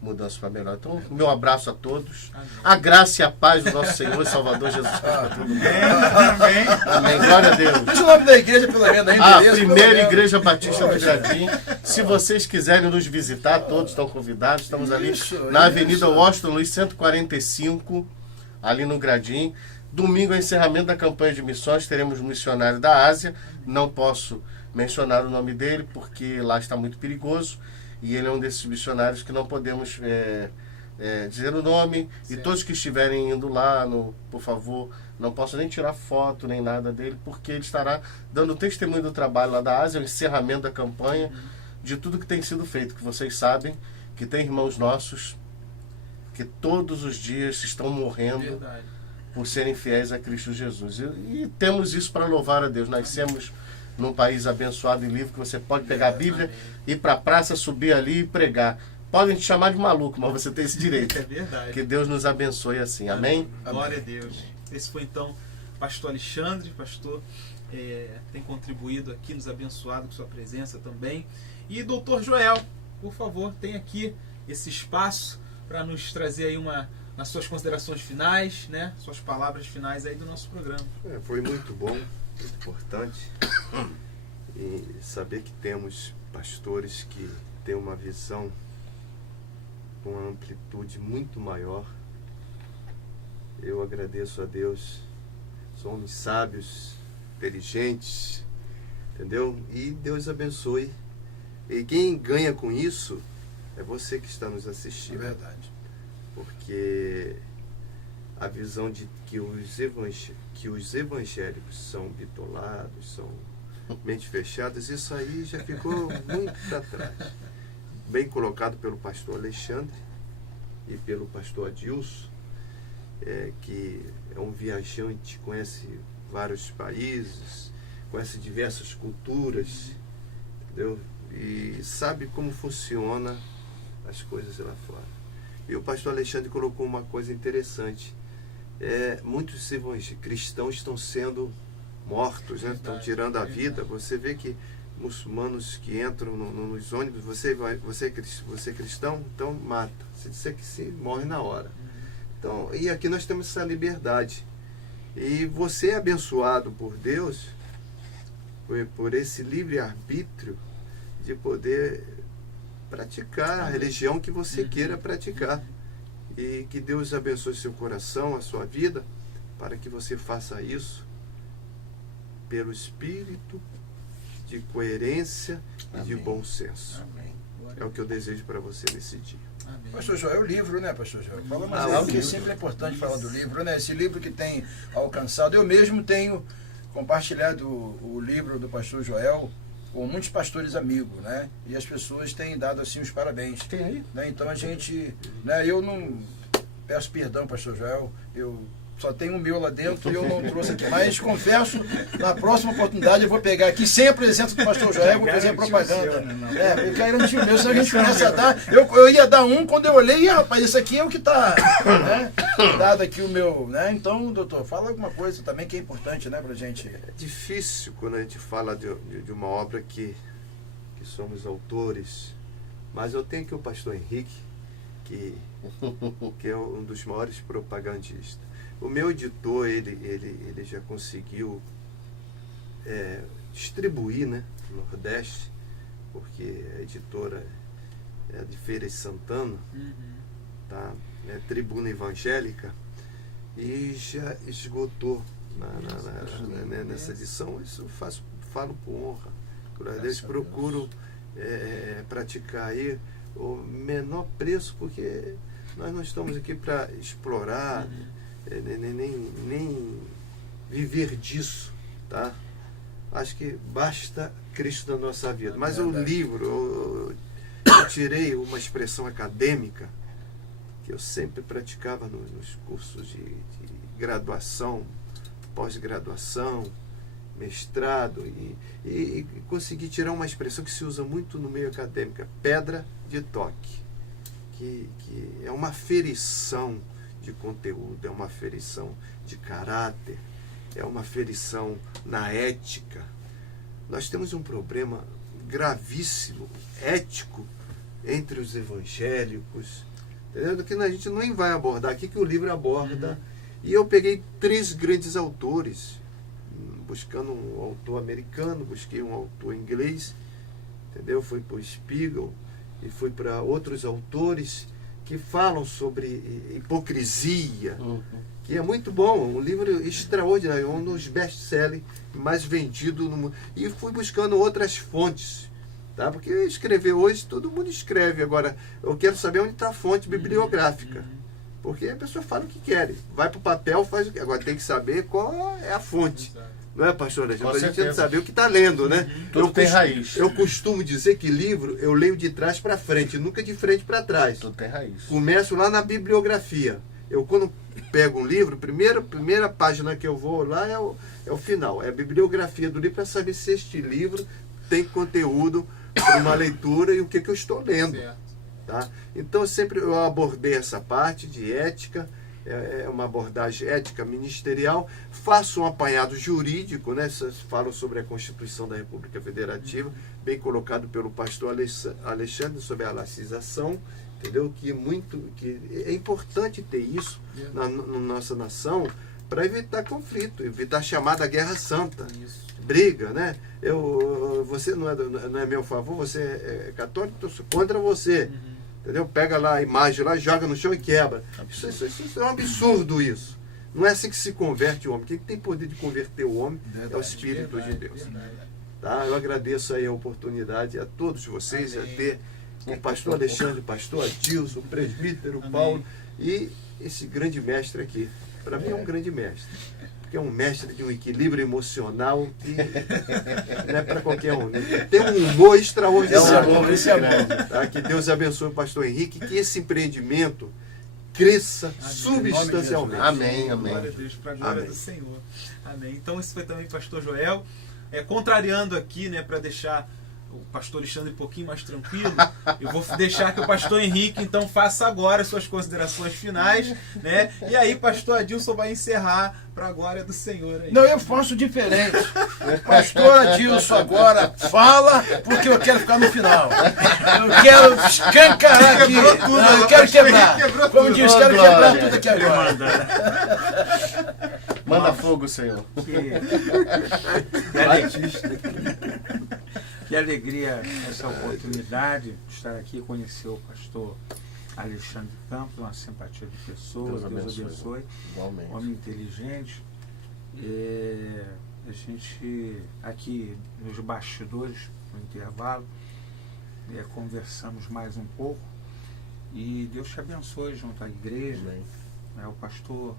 mudança para melhor. Então, meu abraço a todos. Amém. A graça e a paz do nosso Senhor e Salvador Jesus Cristo para todo mundo. Amém. Amém. Glória a Deus. Diz o nome da igreja, pelo menos, aí, A endereço, Primeira pelo menos. Igreja Batista do Jardim. Se vocês quiserem nos visitar, todos estão convidados. Estamos ali na Avenida Washington Luiz 145, ali no Gradim. Domingo é encerramento da campanha de missões. Teremos um missionário da Ásia. Não posso mencionar o nome dele, porque lá está muito perigoso. E ele é um desses missionários que não podemos dizer o nome. Certo. E todos que estiverem indo lá, por favor, não posso nem tirar foto nem nada dele, porque ele estará dando testemunho do trabalho lá da Ásia, o encerramento da campanha, de tudo que tem sido feito. Que vocês sabem que tem irmãos nossos que todos os dias estão morrendo Verdade. por serem fiéis a Cristo Jesus. E temos isso para louvar a Deus. Nascemos num país abençoado e livre, que você pode pegar a Bíblia, ir para a praça, subir ali e pregar. Podem te chamar de maluco, mas você tem esse direito. É verdade. Que Deus nos abençoe assim. Amém? Glória a Deus. Esse foi então o pastor Alexandre. Pastor tem contribuído aqui, nos abençoado com sua presença também. E doutor Joel, por favor, tem aqui esse espaço para nos trazer aí nas suas considerações finais, né? Suas palavras finais aí do nosso programa. Foi muito bom, muito importante. E saber que temos pastores que têm uma visão com uma amplitude muito maior. Eu agradeço a Deus. São homens sábios, inteligentes, entendeu? E Deus abençoe. E quem ganha com isso é você que está nos assistindo. É verdade. Porque a visão de que os evangélicos são bitolados, são mente fechadas, isso aí já ficou muito atrás. Bem colocado pelo pastor Alexandre e pelo pastor Adilson, que é um viajante, conhece vários países, conhece diversas culturas, entendeu? E sabe como funciona as coisas lá fora. E o pastor Alexandre colocou uma coisa interessante. Muitos cristãos estão sendo mortos, né? Estão tirando a vida. Você vê que muçulmanos que entram nos ônibus, você é cristão, então mata. Se disser que sim, morre na hora. Então, e aqui nós temos essa liberdade. E você é abençoado por Deus, por esse livre-arbítrio de poder praticar a religião que você queira praticar. E que Deus abençoe seu coração, a sua vida, para que você faça isso pelo espírito de coerência e de bom senso. Amém. É o que eu desejo para você nesse dia. Amém. Pastor Joel, o livro, né, pastor Joel? Fala mais Ah, algo, que livro. sempre é importante falar do livro, né? Esse livro que tem alcançado. Eu mesmo tenho compartilhado o livro do pastor Joel com muitos pastores amigos, né? E as pessoas têm dado assim os parabéns. Tem aí? Né? Então a gente, né? Eu não peço perdão, pastor Joel, eu só tenho o meu lá dentro e eu não trouxe aqui. Mas confesso, na próxima oportunidade eu vou pegar aqui, sem a presença do pastor Joel, vou fazer a propaganda. Porque garantiu o meu, senão a gente começa a dar. Eu ia dar um, quando eu olhei, rapaz, esse aqui é o que está, né? Dado aqui o meu, né? Então, doutor, fala alguma coisa também que é importante, né, pra gente. É difícil quando a gente fala de uma obra que somos autores, mas eu tenho aqui o pastor Henrique, que é um dos maiores propagandistas. O meu editor, ele já conseguiu distribuir, né, no Nordeste, porque a editora é de Feira de Santana, tá? É Tribuna Evangélica, e já esgotou nessa edição. Isso falo por honra. Por Deus, procuro praticar aí o menor preço, porque nós não estamos aqui para explorar, nem viver disso, tá? Acho que basta Cristo na nossa vida. Mas o livro, eu tirei uma expressão acadêmica que eu sempre praticava nos cursos de graduação, pós-graduação, mestrado, e consegui tirar uma expressão que se usa muito no meio acadêmico, pedra de toque, que é uma ferição de conteúdo, é uma ferição de caráter, é uma ferição na ética. Nós temos um problema gravíssimo, ético, entre os evangélicos, entendeu? Que a gente nem vai abordar aqui, que o livro aborda. E eu peguei 3 grandes autores, buscando um autor americano, busquei um autor inglês, entendeu? Fui para o Spiegel e fui para outros autores que falam sobre hipocrisia, que é muito bom, um livro extraordinário, um dos best-sellers mais vendidos no mundo. E fui buscando outras fontes, tá? Porque escrever hoje, todo mundo escreve. Agora, eu quero saber onde está a fonte bibliográfica. Porque a pessoa fala o que quer, vai para o papel, faz o que. Agora tem que saber qual é a fonte. Não é, pastor? A gente tem que saber o que está lendo, né? Tudo tem raiz. Eu costumo dizer que livro eu leio de trás para frente, nunca de frente para trás. Tudo tem raiz. Começo lá na bibliografia. Eu, quando pego um livro, primeira página que eu vou lá é o final. É a bibliografia do livro para saber se este livro tem conteúdo para uma leitura e o que eu estou lendo. Tá? Então sempre eu abordei essa parte de ética, é uma abordagem ética ministerial, faço um apanhado jurídico, né? Falo sobre a Constituição da República Federativa, bem colocado pelo pastor Alexandre, sobre a laicização, entendeu? Que é importante ter isso na nossa nação para evitar conflito, evitar a chamada guerra santa. Briga, né? Você não é meu favor, você é católico, eu sou contra você. Entendeu? Pega lá a imagem, lá, joga no chão e quebra. Isso é um absurdo, isso. Não é assim que se converte o homem. Quem tem poder de converter o homem é o Espírito de Deus. Tá? Eu agradeço aí a oportunidade a todos vocês, a ter o pastor Alexandre, o pastor Adilson, o presbítero Paulo e esse grande mestre aqui. Para mim é um grande mestre. Porque é um mestre de um equilíbrio emocional que não é para qualquer um. Tem um humor extraordinário. Tá? Que Deus abençoe o pastor Henrique, que esse empreendimento cresça substancialmente. Amém, amém. Glória a Deus, para a glória do Senhor. Amém. Então esse foi também o pastor Joel. Contrariando aqui, né, para deixar o pastor Alexandre um pouquinho mais tranquilo, eu vou deixar que o pastor Henrique então faça agora suas considerações finais, né? E aí pastor Adilson vai encerrar para a glória do Senhor aí. Não, eu faço diferente. Pastor Adilson agora fala, porque eu quero ficar no final. Eu quero escancarar aqui. Tudo, não, eu quero quebrar. Como tudo. diz, quero quebrar tudo aqui agora. Manda fogo, Senhor. Que alegria essa oportunidade de estar aqui, conhecer o pastor Alexandre Campos, uma simpatia de pessoa, Deus abençoe. Igualmente. Homem inteligente. A gente aqui nos bastidores, no intervalo, conversamos mais um pouco e Deus te abençoe junto à igreja. O pastor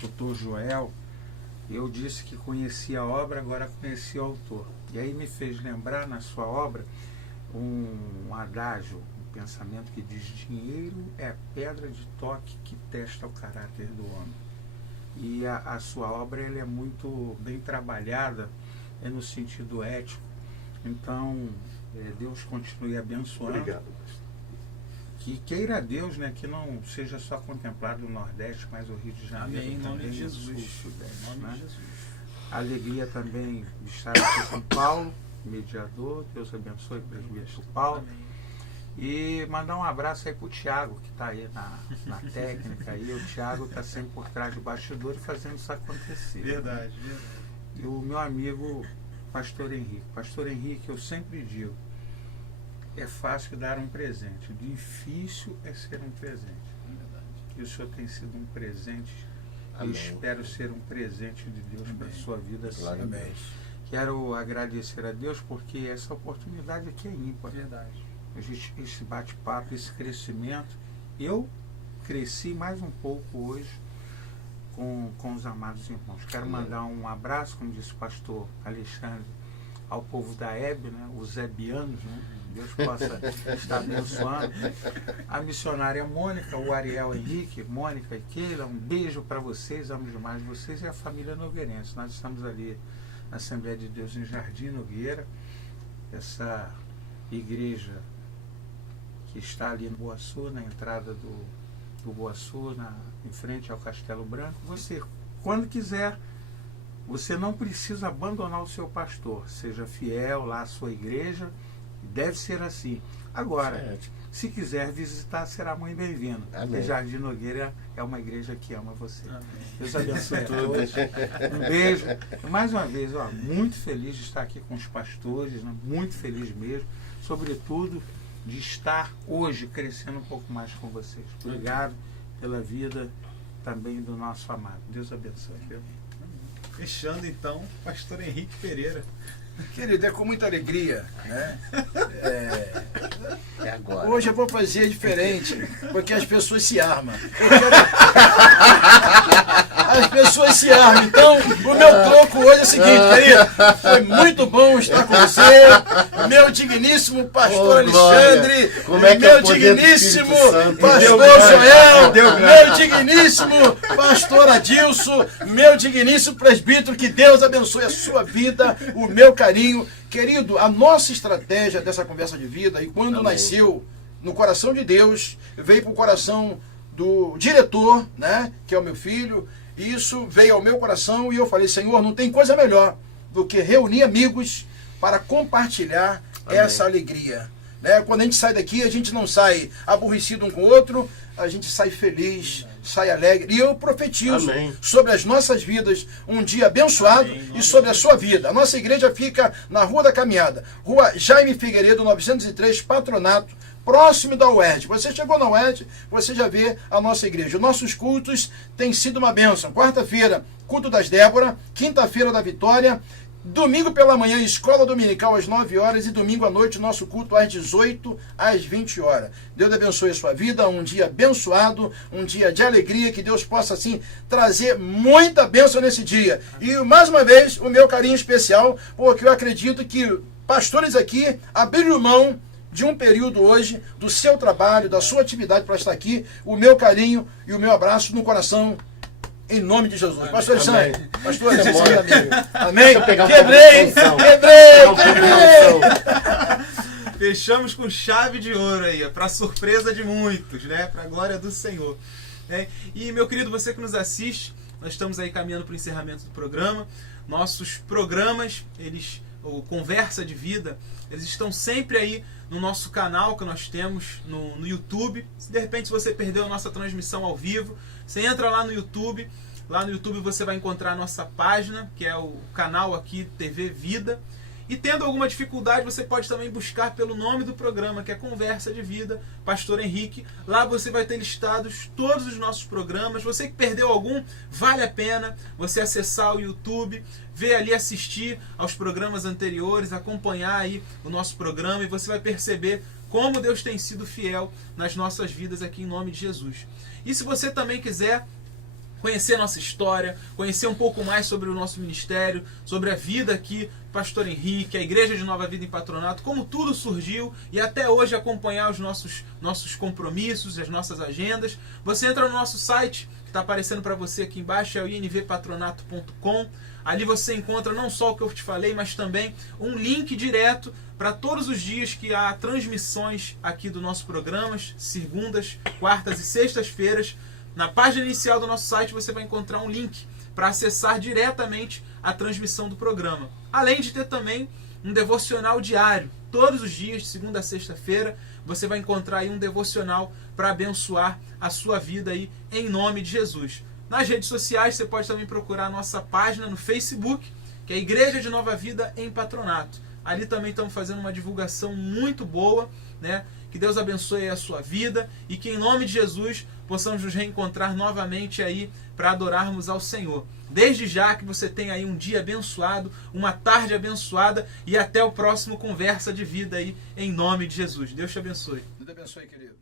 Dr. Joel, eu disse que conhecia a obra, agora conheci o autor. E aí me fez lembrar na sua obra um adágio, um pensamento que diz: dinheiro é a pedra de toque que testa o caráter do homem. E a sua obra ela é muito bem trabalhada no sentido ético. Então, Deus continue abençoando. Obrigado. Que queira a Deus, né, que não seja só contemplado no Nordeste, mas o Rio de Janeiro. Amém, em nome também, de Jesus. Sudeste, Em nome né? de Jesus. Alegria também de estar aqui com Paulo, mediador. Deus abençoe o presbítero Paulo. Amém. E mandar um abraço aí pro Thiago, que está aí na técnica. Aí. O Thiago está sempre por trás do bastidor fazendo isso acontecer. Verdade. E o meu amigo pastor Henrique. Pastor Henrique, eu sempre digo, é fácil dar um presente, difícil é ser um presente. E o senhor tem sido um presente. Amém. Eu espero ser um presente de Deus para a sua vida Glória a sempre. Deus. Quero agradecer a Deus porque essa oportunidade aqui é ímpar. Verdade. esse bate-papo, esse crescimento. Eu cresci mais um pouco hoje com os amados irmãos. Quero mandar um abraço, como disse o pastor Alexandre, ao povo da Hebe, né, os hebianos, né? Deus possa estar abençoando. A missionária Mônica, o Ariel Henrique, Mônica e Keila, um beijo para vocês, amo demais vocês, e a família Nogueirense. Nós estamos ali na Assembleia de Deus em Jardim Nogueira, essa igreja que está ali no Boaçu, na entrada do Boaçu, em frente ao Castelo Branco. Você, quando quiser, você não precisa abandonar o seu pastor. Seja fiel lá à sua igreja, deve ser assim. Agora, se quiser visitar, será muito bem-vindo. Porque Jardim Nogueira é uma igreja que ama você. Amém. Deus abençoe a todos. Um beijo. Mais uma vez, muito feliz de estar aqui com os pastores, né? Muito feliz mesmo. Sobretudo, de estar hoje crescendo um pouco mais com vocês. Obrigado pela vida também do nosso amado. Deus abençoe. Fechando então, pastor Henrique Pereira. Querido, é com muita alegria, né? É agora. Hoje eu vou fazer diferente, porque as pessoas se armam. As pessoas se armam. Então, o meu troco hoje é o seguinte, querido. Foi muito bom estar com você, meu digníssimo pastor Alexandre, meu digníssimo pastor Joel, meu digníssimo pastor Adilson, meu digníssimo presbítero. Que Deus abençoe a sua vida, o meu carinho. Querido, a nossa estratégia dessa conversa de vida, e quando nasceu no coração de Deus, veio para o coração do diretor, né, que é o meu filho, e isso veio ao meu coração, e eu falei, Senhor, não tem coisa melhor do que reunir amigos para compartilhar essa alegria. Né? Quando a gente sai daqui, a gente não sai aborrecido um com o outro, a gente sai feliz, sai alegre. E eu profetizo sobre as nossas vidas um dia abençoado e sobre a sua vida. A nossa igreja fica na Rua da Caminhada, Rua Jaime Figueiredo, 903, Patronato, próximo da UERJ. Você chegou na UERJ, você já vê a nossa igreja. Nossos cultos têm sido uma bênção. Quarta-feira, culto das Débora, quinta-feira da Vitória, domingo pela manhã, escola dominical às 9 horas e domingo à noite, nosso culto às 18 às 20 horas. Deus abençoe a sua vida, um dia abençoado, um dia de alegria, que Deus possa, assim, trazer muita bênção nesse dia. E, mais uma vez, o meu carinho especial, porque eu acredito que pastores aqui abriram mão de um período hoje, do seu trabalho, da sua atividade para estar aqui. O meu carinho e o meu abraço no coração, em nome de Jesus. Amém. Pastor Alexandre, pastor, você é amigo. Amém? Quebrei! Fechamos com chave de ouro aí, para surpresa de muitos, né? Para a glória do Senhor. E, meu querido, você que nos assiste, nós estamos aí caminhando para o encerramento do programa. Nossos programas, o Conversa de Vida, eles estão sempre aí no nosso canal que nós temos no YouTube. Se de repente você perdeu a nossa transmissão ao vivo, você entra lá no YouTube. Lá no YouTube você vai encontrar a nossa página, que é o canal aqui TV Vida. E tendo alguma dificuldade, você pode também buscar pelo nome do programa, que é Conversa de Vida, Pastor Henrique. Lá você vai ter listados todos os nossos programas. Você que perdeu algum, vale a pena você acessar o YouTube, ver ali, assistir aos programas anteriores, acompanhar aí o nosso programa, e você vai perceber como Deus tem sido fiel nas nossas vidas aqui em nome de Jesus. E se você também quiser conhecer a nossa história, conhecer um pouco mais sobre o nosso ministério, sobre a vida aqui, Pastor Henrique, a Igreja de Nova Vida em Patronato, como tudo surgiu, e até hoje acompanhar os nossos compromissos, as nossas agendas, você entra no nosso site, que está aparecendo para você aqui embaixo, é o invpatronato.com. Ali você encontra não só o que eu te falei, mas também um link direto para todos os dias que há transmissões aqui do nosso programa, segundas, quartas e sextas-feiras. Na página inicial do nosso site você vai encontrar um link para acessar diretamente a transmissão do programa. Além de ter também um devocional diário. Todos os dias, de segunda a sexta-feira, você vai encontrar aí um devocional para abençoar a sua vida aí, em nome de Jesus. Nas redes sociais você pode também procurar a nossa página no Facebook, que é a Igreja de Nova Vida em Patronato. Ali também estamos fazendo uma divulgação muito boa, né? Que Deus abençoe a sua vida e que em nome de Jesus possamos nos reencontrar novamente aí para adorarmos ao Senhor. Desde já que você tenha aí um dia abençoado, uma tarde abençoada e até o próximo Conversa de Vida aí, em nome de Jesus. Deus te abençoe. Deus te abençoe, querido.